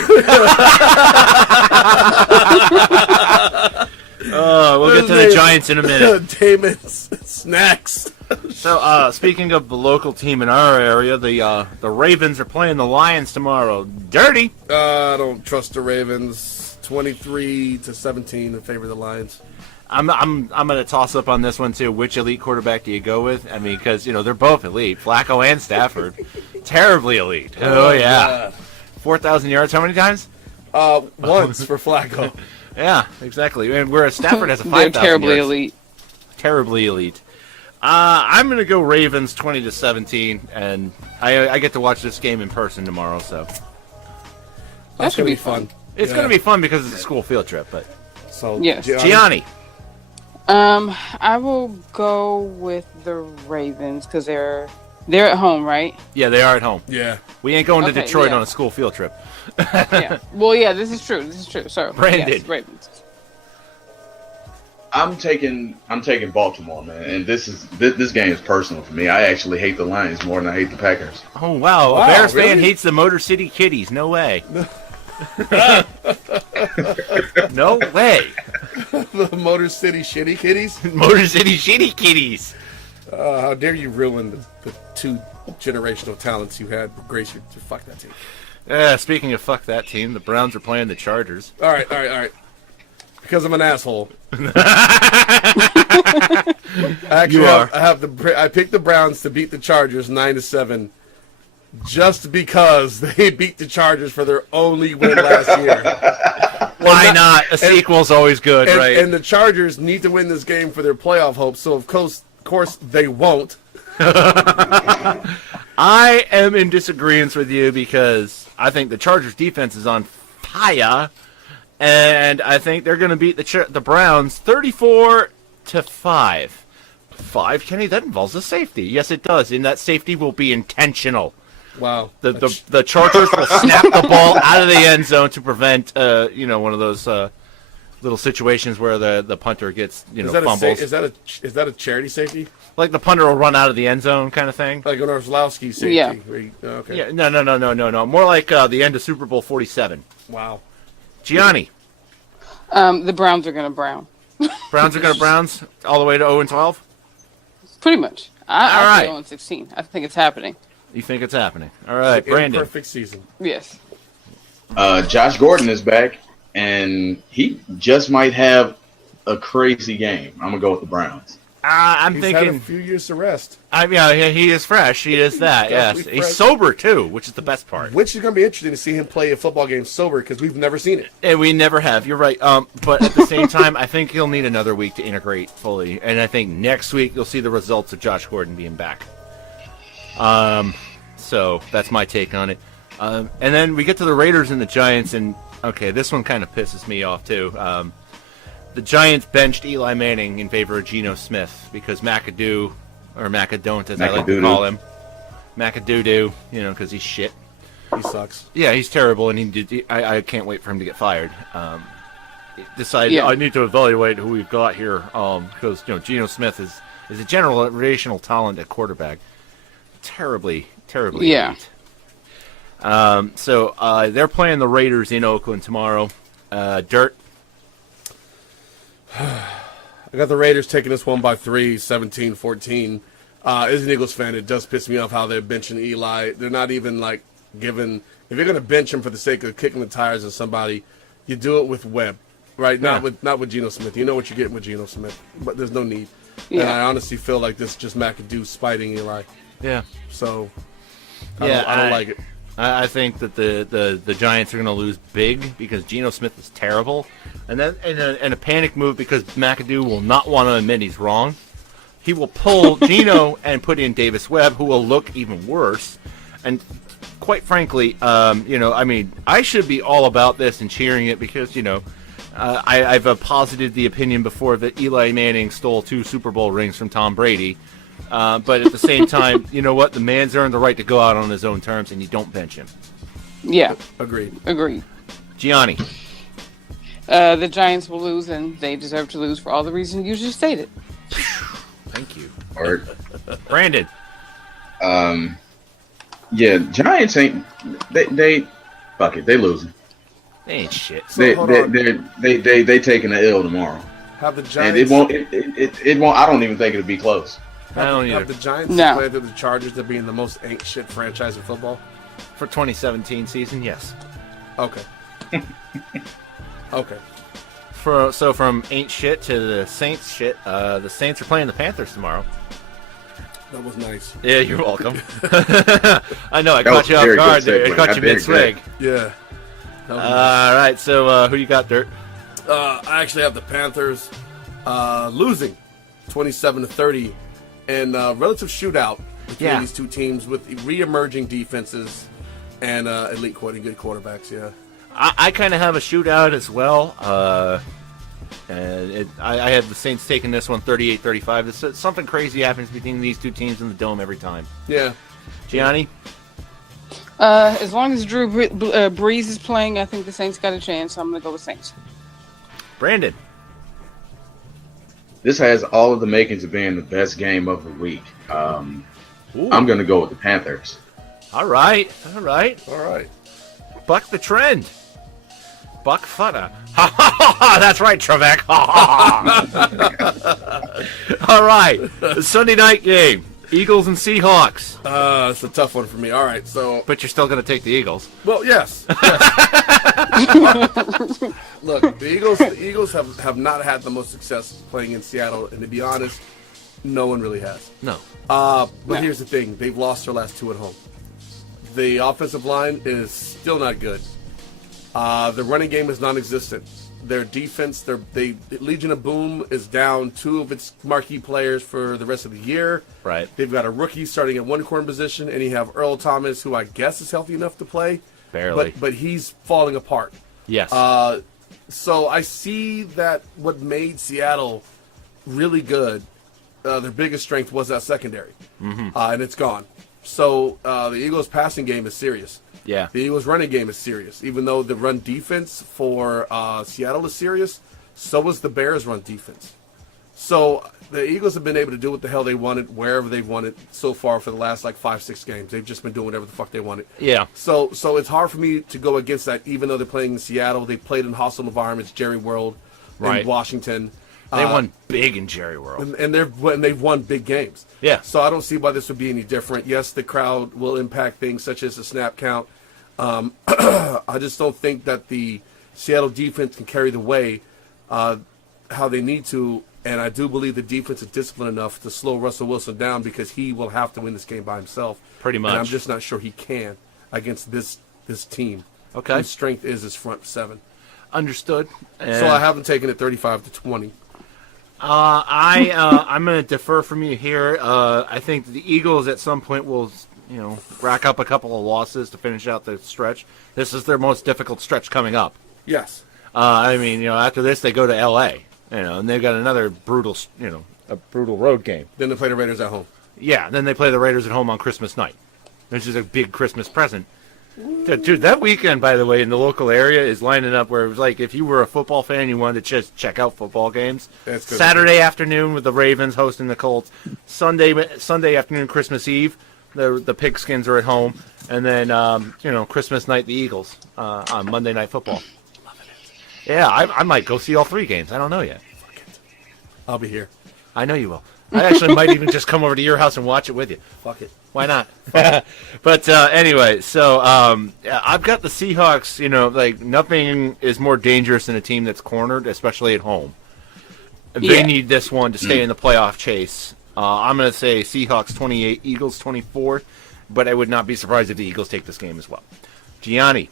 We'll get to the Giants in a minute. Damon's snacks. So, speaking of the local team in our area, the Ravens are playing the Lions tomorrow. Dirty. I don't trust the Ravens. 23-17 in favor of the Lions. I'm gonna toss up on this one too. Which elite quarterback do you go with? I mean, because they're both elite, Flacco and Stafford, terribly elite. Oh yeah, 4,000 yards. How many times? Once for Flacco. Yeah, exactly. And whereas Stafford has a They're 5,000 terribly yards. elite. Terribly elite. I'm gonna go Ravens 20-17, and I get to watch this game in person tomorrow, so That should be fun. it's gonna be fun because it's a school field trip. But So Yes. Gianni. I will go with the Ravens because they're at home, right? Yeah, they are at home. Yeah. We ain't going to Okay, Detroit yeah. on a school field trip. Yeah. Well, yeah, this is true. So, Brandon. yes, Ravens. I'm taking Baltimore, man, and this game is personal for me. I actually hate the Lions more than I hate the Packers. Oh wow, Wow, a Bears fan really? hates the Motor City Kitties. No way. No way. The Motor City Shitty Kitties. Motor City Shitty Kitties. How dare you ruin the two generational talents you had grace you to fuck that team. Speaking of fuck that team, the Browns are playing the Chargers. All right. Because I'm an asshole. Actually, I picked the Browns to beat the Chargers 9-7, just because they beat the Chargers for their only win last year. Why not? A sequel's always good, right? And the Chargers need to win this game for their playoff hopes. So of course they won't. I am in disagreement with you because I think the Chargers defense is on fire, and I think they're going to beat the Browns 34-5. 5, Kenny? That involves a safety. Yes, it does, and that safety will be intentional. Wow. The Chargers will snap the ball out of the end zone to prevent one of those little situations where the punter gets fumbles. Is that a charity safety? Like the punter will run out of the end zone kind of thing. Like an Orslowski safety? Yeah. Okay. Yeah. No. More like the end of Super Bowl 47. Wow. Gianni. The Browns are going to brown. Browns are going to Browns all the way to 0-12? Pretty much. I All say right. 0-16. I think it's happening. You think it's happening. All right, Brandon. Perfect season. Yes. Josh Gordon is back, and he just might have a crazy game. I'm gonna go with the Browns. I'm He's thinking. had a few years to rest. He is fresh. He is that. Yes, Definitely he's fresh. sober too, which is the best part. Which is going to be interesting to see him play a football game sober because we've never seen it. And we never have. You're right. But at the same time, I think he'll need another week to integrate fully. And I think next week you'll see the results of Josh Gordon being back. So that's my take on it. And then we get to the Raiders and the Giants, and okay, this one kind of pisses me off too. The Giants benched Eli Manning in favor of Geno Smith because McAdoo, or Macadon't as I like to call him, Macadoo, because he's shit. He sucks. Yeah, he's terrible, and I can't wait for him to get fired. Decided I need to evaluate who we've got here because Geno Smith is a generational talent at quarterback. Terribly elite. So they're playing the Raiders in Oakland tomorrow. Dirt. I got the Raiders taking this one by 3, 17-14. As an Eagles fan, it does piss me off how they're benching Eli. They're not even giving. If you're going to bench him for the sake of kicking the tires of somebody, you do it with Webb, right? Yeah. Not with Geno Smith. You know what you're getting with Geno Smith, but there's no need. Yeah. And I honestly feel like this is just McAdoo spiting Eli. Yeah. So I don't like it. I think that the Giants are going to lose big because Geno Smith is terrible, and then in a panic move because McAdoo will not want to admit he's wrong. He will pull Geno and put in Davis Webb, who will look even worse. And quite frankly, I should be all about this and cheering it because I've posited the opinion before that Eli Manning stole 2 Super Bowl rings from Tom Brady. But at the same time, you know what? The man's earned the right to go out on his own terms, and you don't bench him. Yeah. Agreed. Gianni. The Giants will lose, and they deserve to lose for all the reasons you just stated. Thank you. Or, Brandon. yeah, Giants ain't they fuck it, they losing. They ain't shit. So, hold on. They taking the L tomorrow. Have the And Giants? it won't. I don't even think it'll be close. I don't Have either. the Giants No. planted the Chargers to being the most ain't shit franchise in football? For 2017 season, yes. Okay. Okay. So from ain't shit to the Saints shit, the Saints are playing the Panthers tomorrow. That was nice. Yeah, you're welcome. I know, I That caught was you a off very guard good there. I segue. caught I you dig mid-swig. Yeah. That was All right, so who you got, Dirt? I actually have the Panthers losing 27-30 in a relative shootout between these two teams with re-emerging defenses and elite good quarterbacks. Yeah. I kind of have a shootout as well. I had the Saints taking this one 38-35. Something crazy happens between these two teams in the dome every time. Yeah. Gianni? As long as Drew Brees is playing, I think the Saints got a chance, so I'm going to go with Saints. Brandon? This has all of the makings of being the best game of the week. I'm going to go with the Panthers. All right. All right. Buck the trend. Buck Futta. That's right, Trebek. All right. The Sunday night game. Eagles and Seahawks. It's a tough one for me. All right, so But you're still going to take the Eagles. well, yes. Look, the Eagles have not had the most success playing in Seattle, and to be honest, no one really has. No. But here's the thing: they've lost their last 2 at home. The offensive line is still not good. The running game is non-existent. Their defense, Legion of Boom is down 2 of its marquee players for the rest of the year. Right. They've got a rookie starting at one corner position, and you have Earl Thomas, who I guess is healthy enough to play. Barely. But he's falling apart. Yes. So I see that what made Seattle really good, their biggest strength was that secondary. And it's gone. So the Eagles' passing game is serious. Yeah. The Eagles' running game is serious. Even though the run defense for Seattle is serious, So is the Bears' run defense. So the Eagles have been able to do what the hell they wanted, wherever they wanted so far for the last 5-6 games. They've just been doing whatever the fuck they wanted. Yeah. So it's hard for me to go against that, even though they're playing in Seattle. They played in hostile environments, Jerry World, Right. in Washington. They won big in Jerry World. And they've won big games. Yeah. So I don't see why this would be any different. Yes, the crowd will impact things such as the snap count. I just don't think that the Seattle defense can carry the way how they need to. And I do believe the defense is disciplined enough to slow Russell Wilson down because he will have to win this game by himself. Pretty much. And I'm just not sure he can against this team. Okay. Whose strength is his front seven. Understood. So I haven't taken it 35-20. I'm going to defer from you here. I think the Eagles at some point will, rack up a couple of losses to finish out the stretch. This is their most difficult stretch coming up. Yes. After this they go to L.A. And they've got another brutal, a brutal road game. Then they play the Raiders at home. Yeah. Then they play the Raiders at home on Christmas night, which is a big Christmas present. Dude, that weekend, by the way, in the local area is lining up where it was like if you were a football fan, you wanted to just check out football games. Saturday afternoon with the Ravens hosting the Colts. Sunday afternoon, Christmas Eve, the Pigskins are at home, and then Christmas night, the Eagles on Monday Night Football. Loving it. Yeah, I might go see all 3 games. I don't know yet. I'll be here. I know you will. I actually might even just come over to your house and watch it with you. Fuck it. Why not? But anyway, so I've got the Seahawks, nothing is more dangerous than a team that's cornered, especially at home. They need this one to stay in the playoff chase. I'm going to say Seahawks 28, Eagles 24, but I would not be surprised if the Eagles take this game as well. Gianni.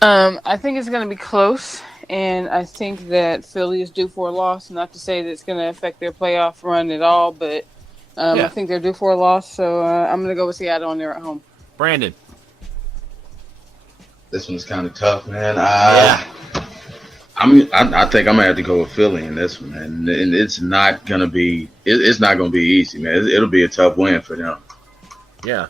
I think it's going to be close, and I think that Philly is due for a loss. Not to say that it's going to affect their playoff run at all, but I think they're due for a loss, so I'm going to go with Seattle, and they're at home. Brandon. This one's kind of tough, man. I think I'm gonna have to go with Philly in this one, and it's not gonna be easy, man. It'll be a tough win for them. Yeah.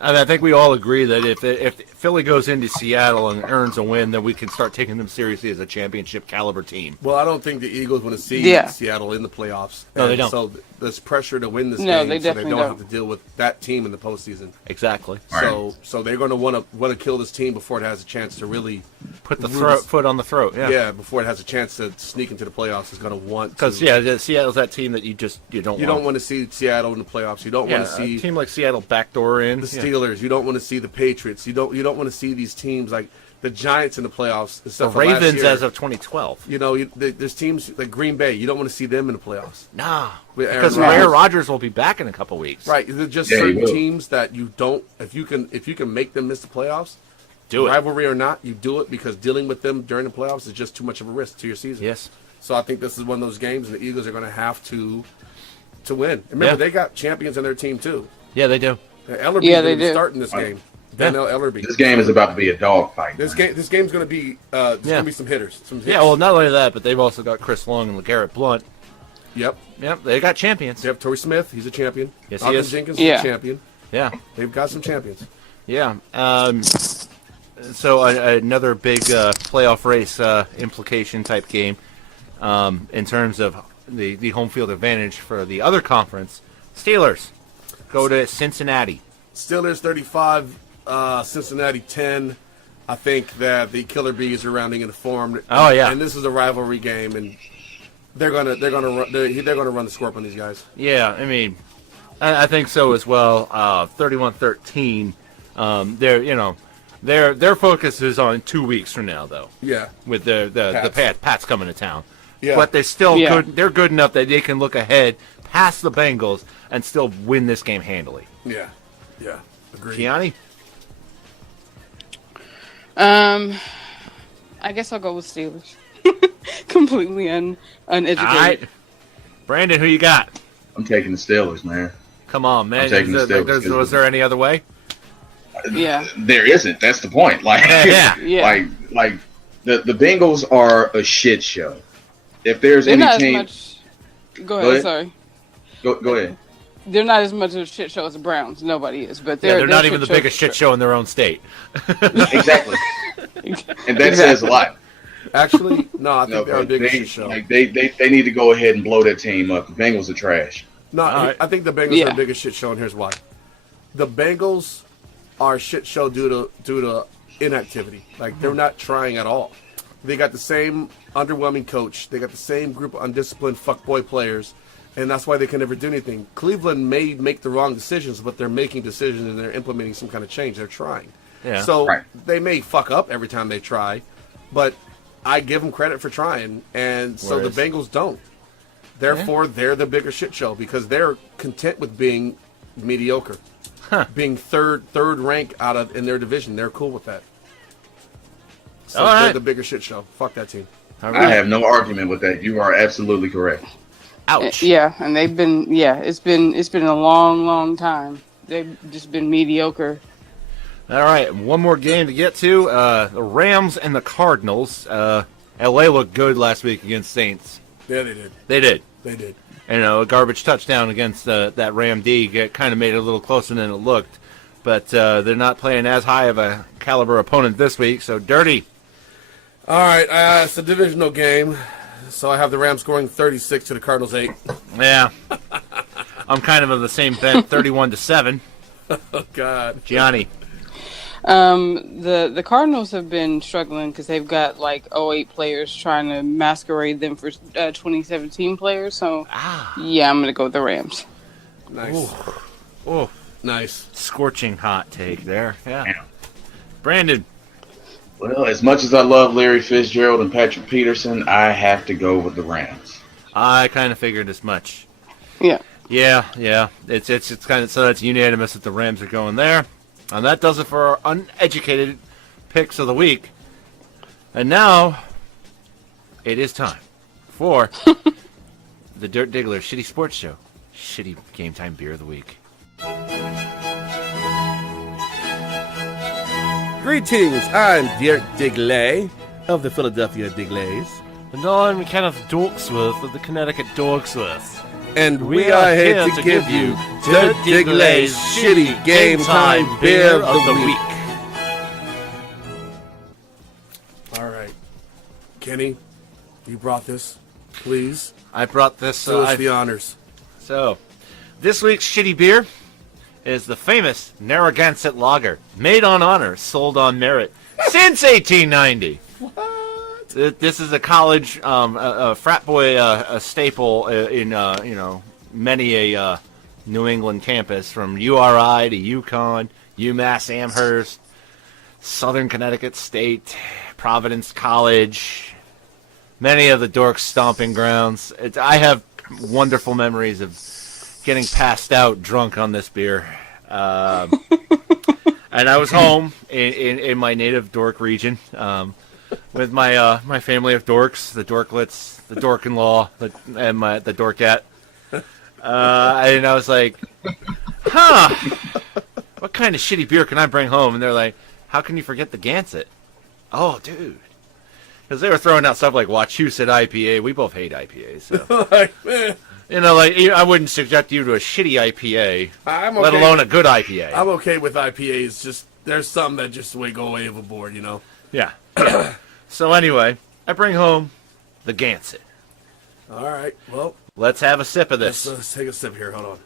And I think we all agree that if Philly goes into Seattle and earns a win, then we can start taking them seriously as a championship caliber team. Well, I don't think the Eagles want to see Seattle in the playoffs. No, they don't. So there's pressure to win this game, they so they definitely don't have to deal with that team in the postseason. Exactly. So they're going to want to kill this team before it has a chance to really put the foot on the throat. Yeah. Before it has a chance to sneak into the playoffs, it's going to want because Seattle's that team that you don't want to see Seattle in the playoffs. You don't want to see a team like Seattle backdoor in the Steelers. You don't want to see the Patriots. You don't want to see these teams like the Giants in the playoffs. The Ravens as of 2012. There's teams like Green Bay. You don't want to see them in the playoffs. Nah, because Aaron Rodgers will be back in a couple weeks. Right. There's just certain teams that you don't. If you can make them miss the playoffs, do it. Rivalry or not, you do it because dealing with them during the playoffs is just too much of a risk to your season. Yes. So I think this is one of those games, and the Eagles are going to have to win. Remember, they got champions on their team too. Yeah, they do. Ellerby's going to be starting this game. Daniel Ellerby. This game is about to be a dog fight. This game's going to be going to be some hitters. Yeah, well, not only that, but they've also got Chris Long and LeGarrette Blount. Yep. They got champions. They have Torrey Smith. He's a champion. Yes, Ogden he is. Jenkins is a champion. Yeah. They've got some champions. Yeah. So another big playoff race implication type game in terms of the home field advantage for the other conference. Steelers go to Cincinnati. Steelers 35, Cincinnati 10. I think that the Killer Bees are rounding into form. Oh yeah, and this is a rivalry game, and they're gonna run the scorp on these guys. Yeah, I mean, I think so as well. 31-13. Their focus is on 2 weeks from now, though. Yeah, with the Pats coming to town. Yeah, but they're still good. They're good enough that they can look ahead past the Bengals and still win this game handily. Yeah, agreed. Gianni? I guess I'll go with Steelers. Completely uneducated. All right. Brandon, who you got? I'm taking the Steelers, man. Come on, man. I'm taking the Steelers. Was there any other way? Yeah. There isn't. That's the point. Like, like the Bengals are a shit show. If there's They're any team, go ahead. Sorry. Go ahead. They're not as much of a shit show as the Browns. Nobody is, but they're not even the biggest shit show in their own state. Exactly. And that says a lot. Actually, no, I think No, they're a bigger they, shit show. like, they need to go ahead and blow that team up. The Bengals are trash. No, right. I think the Bengals are the biggest shit show, and here's why. The Bengals are a shit show due to inactivity. Like, they're not trying at all. They got the same underwhelming coach. They got the same group of undisciplined fuckboy players, and that's why they can never do anything. Cleveland may make the wrong decisions, but they're making decisions and they're implementing some kind of change. They're trying. Yeah. So Right. they may fuck up every time they try, but I give them credit for trying, and so Whereas- the Bengals don't. Therefore, they're the bigger shit show because they're content with being mediocre, being third rank in their division. They're cool with that. So All they're right. the bigger shit show. Fuck that team. All I right. have no argument with that. You are absolutely correct. Ouch. Yeah, and they've been it's been a long time. They've just been mediocre. All right, one more game to get to. The Rams and the Cardinals. LA looked good last week against Saints. Yeah, they did. They did. They did. And a garbage touchdown against that Ram D kind of made it a little closer than it looked. But they're not playing as high of a caliber opponent this week, so dirty. All right, it's a divisional game, so I have the Rams scoring 36 to the Cardinals 8. Yeah. I'm kind of the same bent, 31-7. Oh God. Gianni. The Cardinals have been struggling because they've got like 08 players trying to masquerade them for 2017 players. So yeah, I'm gonna go with the Rams. Nice. Oh, Nice. scorching hot take there. Yeah. Brandon. Well, as much as I love Larry Fitzgerald and Patrick Peterson, I have to go with the Rams. I kind of figured as much. Yeah. Yeah. It's kind of so that's unanimous that the Rams are going there. And that does it for our uneducated picks of the week. And now it is time for the Dirt Digglers Shitty Sports Show. Shitty Game Time Beer of the Week. Greetings, I'm Dirk Digley of the Philadelphia Digleys, And I'm Kenneth Dorksworth of the Connecticut Dorksworth. and we are here to give you Dirk Digley's Shitty Game Time Beer of the Week. All right, Kenny, you brought this, please. I brought this. Do us the honors. So, this week's shitty beer is the famous Narragansett Lager, made on honor, sold on merit, since 1890. What? This is a college, a frat boy, a staple in many a New England campus, from URI to UConn, UMass Amherst, Southern Connecticut State, Providence College, many of the Dork stomping grounds. I have wonderful memories of getting passed out drunk on this beer. And I was home in my native Dork region with my family of Dorks, the Dorklets, the Dork-in-law, and the Dorkat. And I was like, what kind of shitty beer can I bring home? And they're like, how can you forget the Gansett? Oh, dude. Because they were throwing out stuff like Wachusett IPA. We both hate IPAs, so. Like, man, I wouldn't subject you to a shitty IPA, I'm let okay. alone a good IPA. I'm okay with IPAs. Just there's some that just go way overboard, you know. Yeah. So anyway, I bring home the Gansett. All right, well, Let's have a sip of this. let's take a sip here. Hold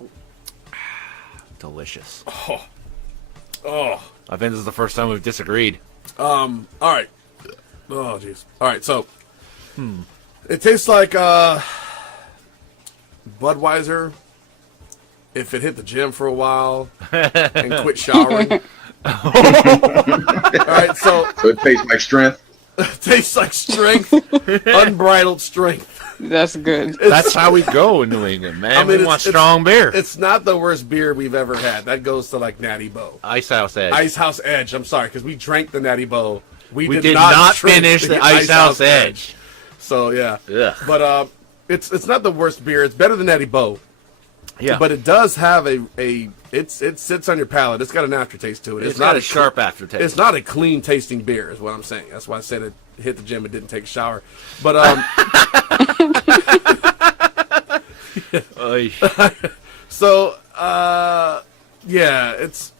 on. Delicious. Oh. I think this is the first time we've disagreed. All right. Oh, jeez. All right, so it tastes like Budweiser if it hit the gym for a while and quit showering. All right, so So it tastes like strength. it tastes like strength, unbridled strength. That's good. That's how we go in New England, man. We want strong beer. It's not the worst beer we've ever had. That goes to like Natty Boh. Ice House Edge. Ice House Edge. I'm sorry, because we drank the Natty Boh. we did not drink finish the Ice House Edge. So yeah. Ugh. But it's not the worst beer. It's better than Natty Boh. Yeah. But it does have it sits on your palate. It's got an aftertaste to it. it's got a sharp aftertaste. It's not a clean tasting beer, is what I'm saying. That's why I said it hit the gym and didn't take a shower. But Oy. so yeah, it's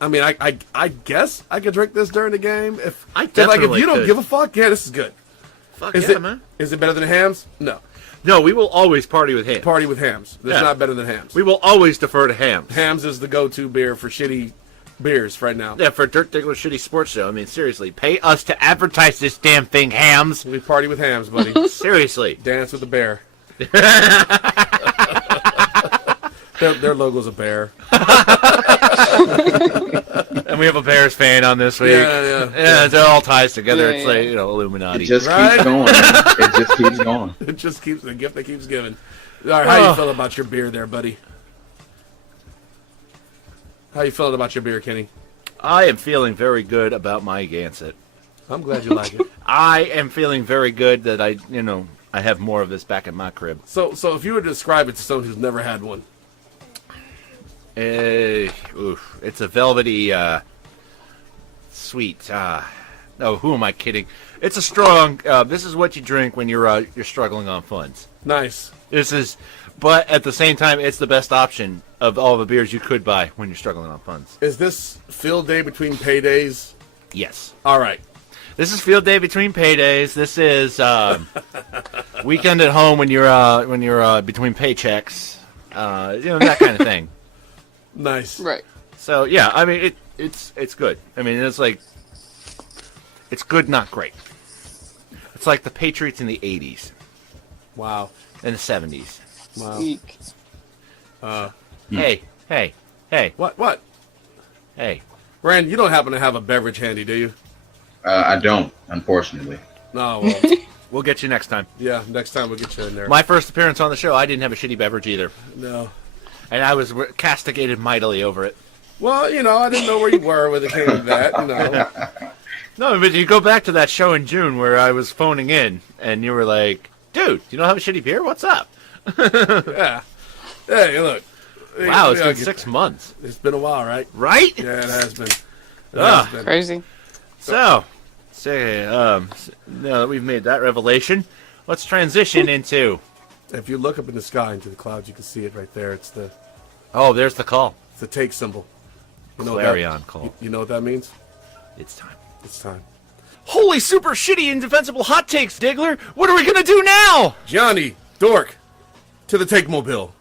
I mean, I guess I could drink this during the game. If if definitely you don't could. give a fuck, yeah, this is good. Fuck Is yeah, it, man. Is it better than hams? No. No, we will always party with hams. Party with hams. It's Yeah. not better than hams. We will always defer to hams. Hams is the go-to beer for shitty beers right now. Yeah, for Dirt Diggler Shitty Sports Show. I mean, seriously, pay us to advertise this damn thing, hams. We party with hams, buddy. Seriously. Dance with the bear. Their logo's a bear. And we have a Bears fan on this week. Yeah. It all ties together. Yeah, It's like, Illuminati. It just Right? keeps going. It just keeps going. It just keeps the gift that keeps giving. All right, how you feel about your beer there, buddy? How you feeling about your beer, Kenny? I am feeling very good about my Gansett. I'm glad you like it. I am feeling very good that I have more of this back in my crib. So if you were to describe it to someone who's never had one, It's a velvety, sweet. No, who am I kidding? It's a strong. This is what you drink when you're struggling on funds. nice. But at the same time, it's the best option of all the beers you could buy when you're struggling on funds. Is this field day between paydays? Yes. All right. This is field day between paydays. This is weekend at home when you're between paychecks. That kind of thing. Nice. Right. So yeah, I mean it's good. I mean it's good, not great. It's like the Patriots in the '80s Wow. and the '70s. Wow. Eek. Hey, What? hey. Rand, you don't happen to have a beverage handy, do you? I don't, unfortunately. No. Well, We'll get you next time. yeah, next time we'll get you in there. My first appearance on the show, I didn't have a shitty beverage either, No. and I was castigated mightily over it. Well, I didn't know where you were when it came to that, No, but you go back to that show in June where I was phoning in, and you were like, "Dude, you don't have a shitty beer? What's up?" Yeah. Hey, look. Wow, it's Yeah, been 6 months, It's been a while, right? right? Yeah, it has been. It Ah. has been. Crazy. So, now that we've made that revelation, let's transition into. If you look up in the sky into the clouds, you can see it right there. It's the There's the call. take symbol. You know what Clarion call. You know what that means? It's time. It's time. Holy super shitty indefensible hot takes, Diggler! What are we gonna do now? Gianni, Dork, to the take mobile.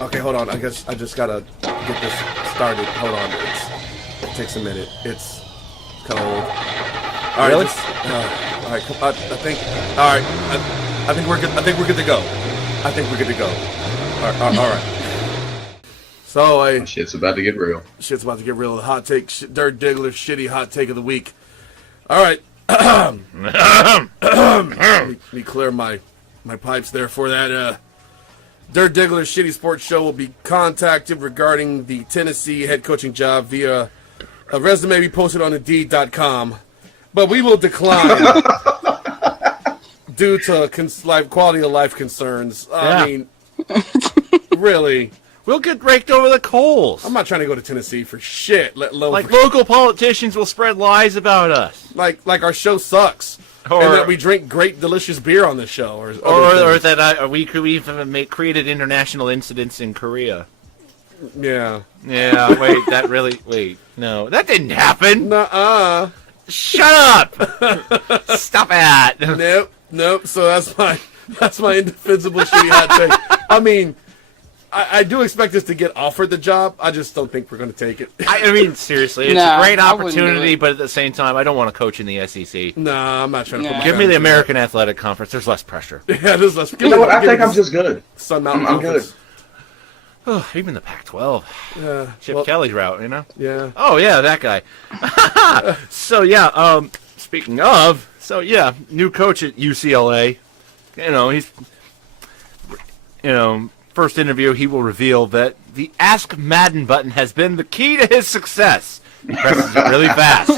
Okay, hold on. I guess I just gotta get this started. Hold on. It takes a minute. It's kind of old. All right. Really? All right. I think. All right. I think we're good. I think we're good to go. I think we're good to go. All right. So Shit's about to get real. shit's about to get real. The hot take, Dirt Diggler, shitty hot take of the week. All right. Let me clear my pipes there for that. Dirt Diggler Shitty Sports Show will be contacted regarding the Tennessee head coaching job via a resume we posted on Indeed.com, but we will decline due to quality of life concerns. I mean, really, We'll get raked over the coals. I'm not trying to go to Tennessee for shit. Let alone Like local politicians will spread lies about us. like our show sucks, Or- and that we drink great, delicious beer on this show, or Or that we could even created international incidents in Korea. yeah. Yeah, wait, no, that didn't happen. Nuh-uh. Shut up! Stop it! Nope. So that's my indefensible shitty hot take. I mean, I do expect us to get offered the job. I just don't think we're going to take it. I mean, seriously, it's Nah, a great I wouldn't do opportunity, it. but at the same time, I don't want to coach in the SEC. Nah, I'm not trying to. Nah. Put my Give me the family American Athletic Conference. There's less pressure. through that. Yeah, there's less. You know what? I think I'm just good. Sun Mountain I'm good. Conference. Even the Pac-12. Yeah. Chip well, Kelly's route, Yeah. Oh yeah, that guy. So yeah, speaking of, new coach at UCLA. First interview he will reveal that the Ask Madden button has been the key to his success. He presses it really fast.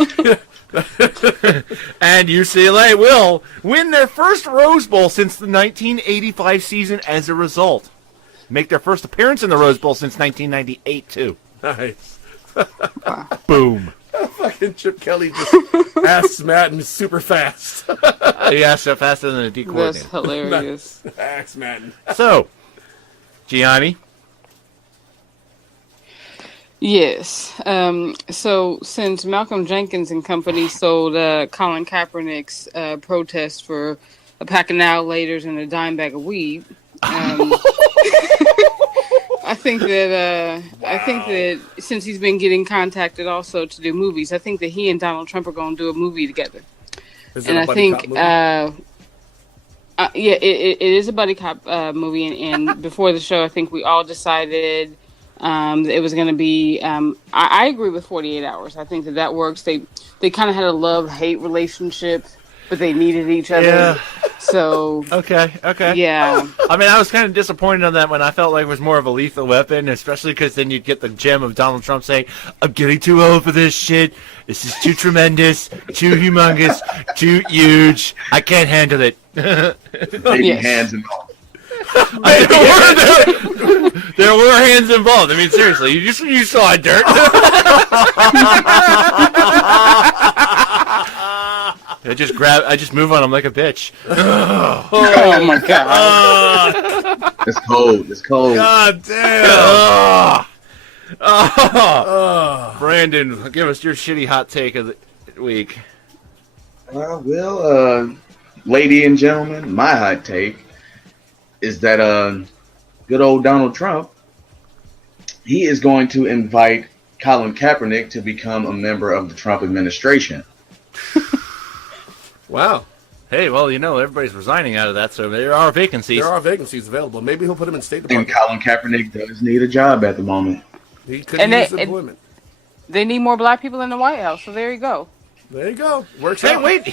And UCLA will win their first Rose Bowl since the 1985 season as a result. Make their first appearance in the Rose Bowl since 1998 too. Nice. Boom. Fucking Chip Kelly just asks Madden super fast. Yeah, so faster than a D That's coordinator. hilarious. Ask Madden. So, Gianni, Yes. So since Malcolm Jenkins and company sold Colin Kaepernick's protest for a pack of now laters and a dime bag of weed, I think that since he's been getting contacted also to do movies, I think that he and Donald Trump are going to do a movie together. Is it And a I buddy think, cop movie? yeah, it is a buddy cop movie. And before the show, I think we all decided that it was going to be. I agree with 48 Hours. I think that works. They kind of had a love-hate relationship, but they needed each other. Yeah. So Okay. yeah. I mean, I was kind of disappointed on that one. I felt like it was more of a lethal weapon, especially because then you'd get the gem of Donald Trump saying, "I'm getting too old for this shit. This is too tremendous, too humongous, too huge. I can't handle it." Baby Yes. hands and all. There were hands involved. I mean, seriously, you saw it, Dirt. I just move on him like a bitch. Oh my god. It's cold. It's cold. God damn. Brandon, give us your shitty hot take of the week. Well, lady and gentlemen, my hot take is that good old Donald Trump, he is going to invite Colin Kaepernick to become a member of the Trump administration. Wow. Hey, well, everybody's resigning out of that, so there are vacancies. There are vacancies available. Maybe he'll put him in State And Department. Colin Kaepernick does need a job at the moment. He could And use they- employment. They need more black people in the White House, so there you go. There you go. Works Hey, out. wait,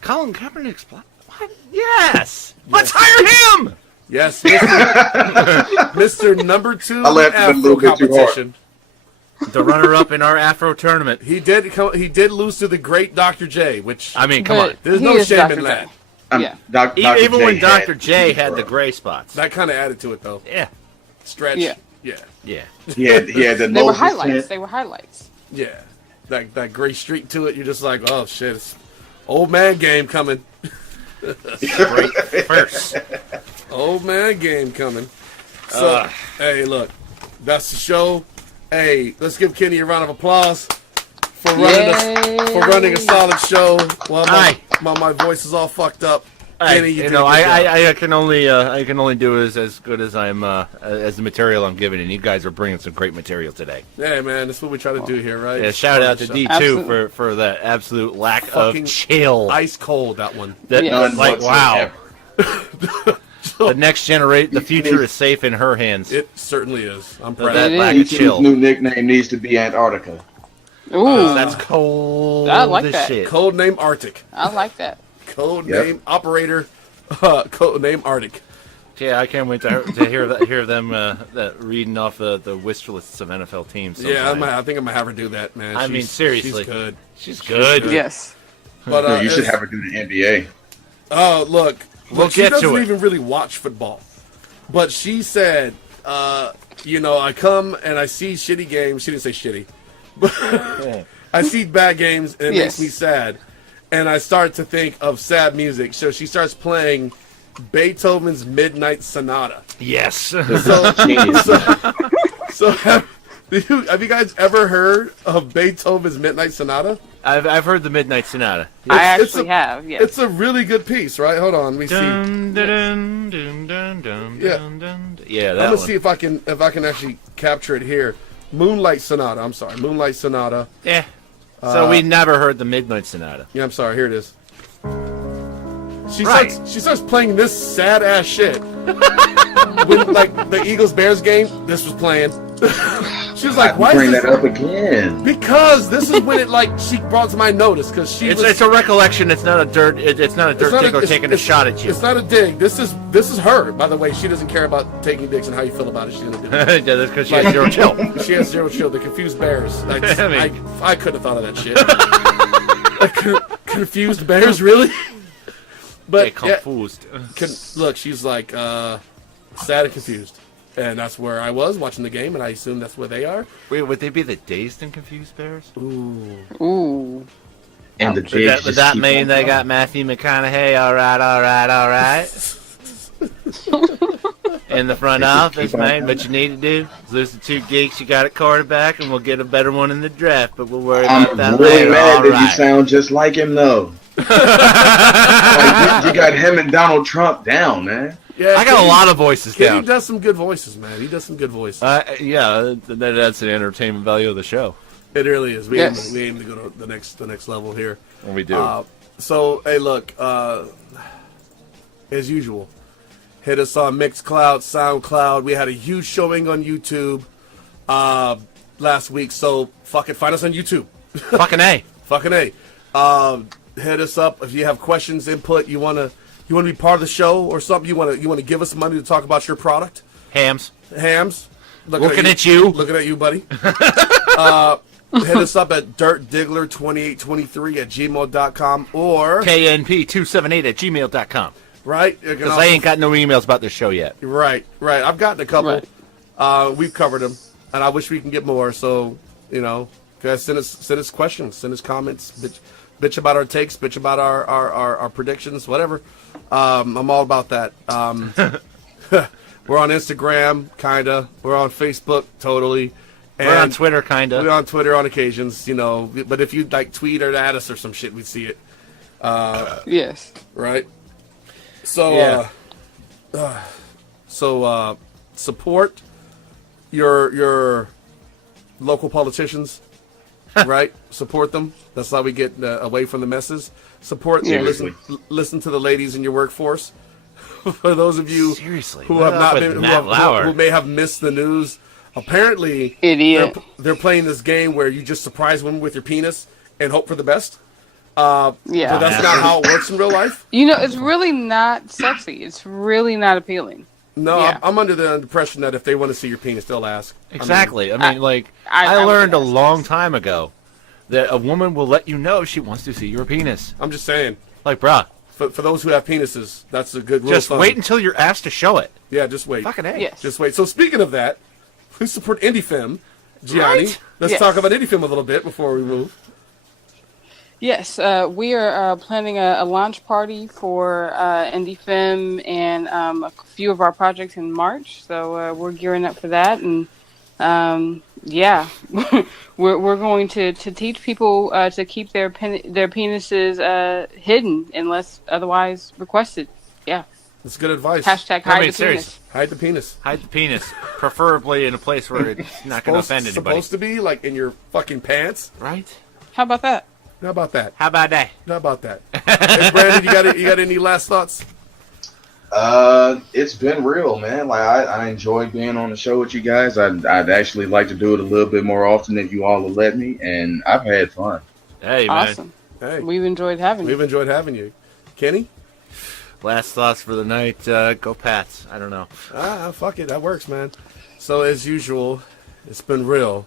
Colin Kaepernick's black. What? Yes. Let's hire him. Yes, Mr. Number 2 I laughed a Afro little bit too hard. competition. The runner-up in our Afro tournament. He did lose to the great Dr. J, which I mean, come But on. there's he no is shame Dr. in J. that. Yeah. Dr. Even J when had Dr. J had the Negro. gray spots. That kind of added to it, though. Yeah. Stretch. Yeah. Yeah. Yeah. He had the They were lowest highlights. percent. They were highlights. Yeah. That gray streak to it. You're just like, oh shit, it's old man game coming. Great first. Old man game coming. So, hey, look, that's the show. Hey, let's give Kenny a round of applause for running a solid show while my voice is all fucked up. Kenny, you did a good job. I can only do as good as I'm as the material I'm giving, and you guys are bringing some great material today. Hey, man, that's what we try to do here, right? Yeah, shout out to Show. D2 Absolutely. for the absolute lack Fucking of chill. Ice cold, that one. That, Yeah. None like, wow. whatsoever. The next generation, the future is safe in her hands. It certainly is. I'm So proud. that It lack is. of D2's chill. new nickname needs to be Antarctica. Ooh, That's cold I like as that. shit. Code name Arctic. I like that. Code Yep. name Operator. Code name Arctic. Yeah, I can't wait to hear them that reading off the wish lists of NFL teams. Yeah, sometime. I think I'm gonna have her do that, man. I mean, seriously. she's good. She's good. good. Yes. But No, you should it's- have her do the NBA. Oh, look, We'll she get to doesn't it. even really watch football. But she said, I come and I see shitty games. She didn't say shitty, but I see bad games and it makes Yes. me sad. And I start to think of sad music. So she starts playing Beethoven's Midnight Sonata. Yes. So, so have you guys ever heard of Beethoven's Midnight Sonata? I've heard the Midnight Sonata. I It's actually a- have. Yes. It's a really good piece, right? Hold on, let me see. Dun, dun, dun, dun, dun, Yeah. dun, dun. Yeah, I'm that gonna one. see if I can actually capture it here. Moonlight Sonata. I'm sorry, Moonlight Sonata. Yeah. So we never heard the Midnight Sonata. Yeah, I'm sorry. Here it is. She Right. starts playing this sad ass shit. When like the Eagles Bears game, this was playing. She was like, "Why Bring is that this?" up again. Because this is when it like she brought to my notice because she was. It's a recollection. It's not a dirt. It's not a dirt not a- digger taking a shot at you. It's not a dig. This is her. By the way, she doesn't care about taking digs and how you feel about it. She's gonna do it. Yeah, that's because she has zero chill. She has zero chill. The confused bears. I mean- I could have thought of that shit. Confused bears, really? But Hey, confused. look, she's like sad and confused, and that's where I was watching the game, and I assume that's where they are. Wait, would they be the dazed and confused bears? Ooh. And the Would kids that just that keep mean on they going. got Matthew McConaughey? All right. in the front office, man. What you need to do is lose the 2 geeks you got at quarterback, and we'll get a better one in the draft. But we'll worry about that I'm really later. mad All that you right. sound just like him, though. Like, you got him and Donald Trump down, man. Yeah, I got a lot of voices He down. does some good voices, man. He does some good voices. Yeah, that's the entertainment value of the show. It really is. We Yes. aim to go to the next level here. And we do. So, hey, look, as usual, hit us on Mixcloud, SoundCloud. We had a huge showing on YouTube last week, so fuck it, find us on YouTube. Fucking A. Fucking A. Hit us up if you have questions, input. You wanna be part of the show or something. You wanna give us money to talk about your product. Hams. Looking at you. Looking at you, buddy. Hit us up at dirtdiggler2823@gmail.com or KNP278@gmail.com. right. Because I ain't got no emails about this show yet. Right. I've gotten a couple. Right. We've covered them, and I wish we can get more. So guys, send us questions, send us comments, bitch about our takes, bitch about our predictions, whatever. I'm all about that. We're on Instagram, kinda. We're on Facebook, totally. And We're on Twitter, kinda. We're on Twitter on occasions, But if you tweet or at us or some shit, we'd see it. Yes. Right. So, Yeah. Support your local politicians, right? Support them. That's how we get away from the messes. Support. Yeah. Listen to the ladies in your workforce. For those of you Seriously, who what have up not with been, Matt Lauer? who may have missed the news, apparently Idiot. they're playing this game where you just surprise women with your penis and hope for the best. Yeah. But that's not how it works in real life. It's really not sexy. It's really not appealing. No, Yeah. I'm under the impression that if they want to see your penis, they'll ask. Exactly. I mean, I I learned a would ask. long time ago that a woman will let you know she wants to see your penis. I'm just saying, Like, bruh, for those who have penises, that's a good rule. just of thumb. wait until you're asked to show it. Yeah, just wait. Fucking A. Yes. Just wait. So speaking of that, please support Indie Femme, Gianni. Right? Let's Yes. talk about Indie Femme a little bit before we move. Yes, we are planning a launch party for Indie Femme and a few of our projects in March. So we're gearing up for that, and yeah, we're going to teach people to keep their penises hidden unless otherwise requested. Yeah. That's good advice. Hashtag I hide mean, the serious. penis. Hide the penis. Hide the penis, preferably in a place where it's not going to offend anybody. Supposed to be like in your fucking pants. Right? How about that? How about that? How about that? How about that? Hey, Brandon, you got any last thoughts? It's been real, man. Like I enjoy being on the show with you guys. I'd actually like to do it a little bit more often if you all will let me, and I've had fun. Hey, man. Awesome. Hey, We've enjoyed having you. we've enjoyed having you, Kenny. Last thoughts for the night. Go Pats. I don't know. Fuck it, that works, man. So as usual, it's been real.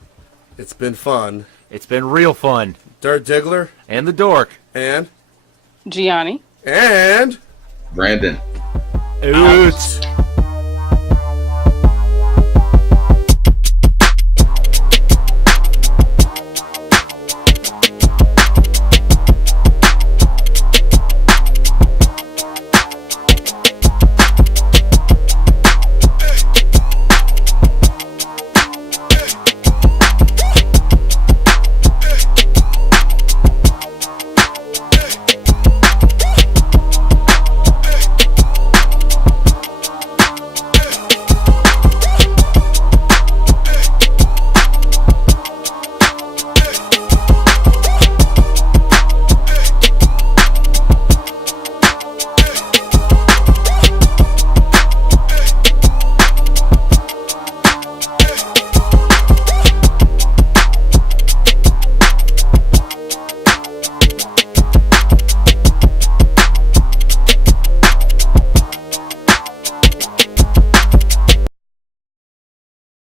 It's been fun. It's been real fun. Dirt Diggler And the Dork. and Gianni. and Brandon. Out.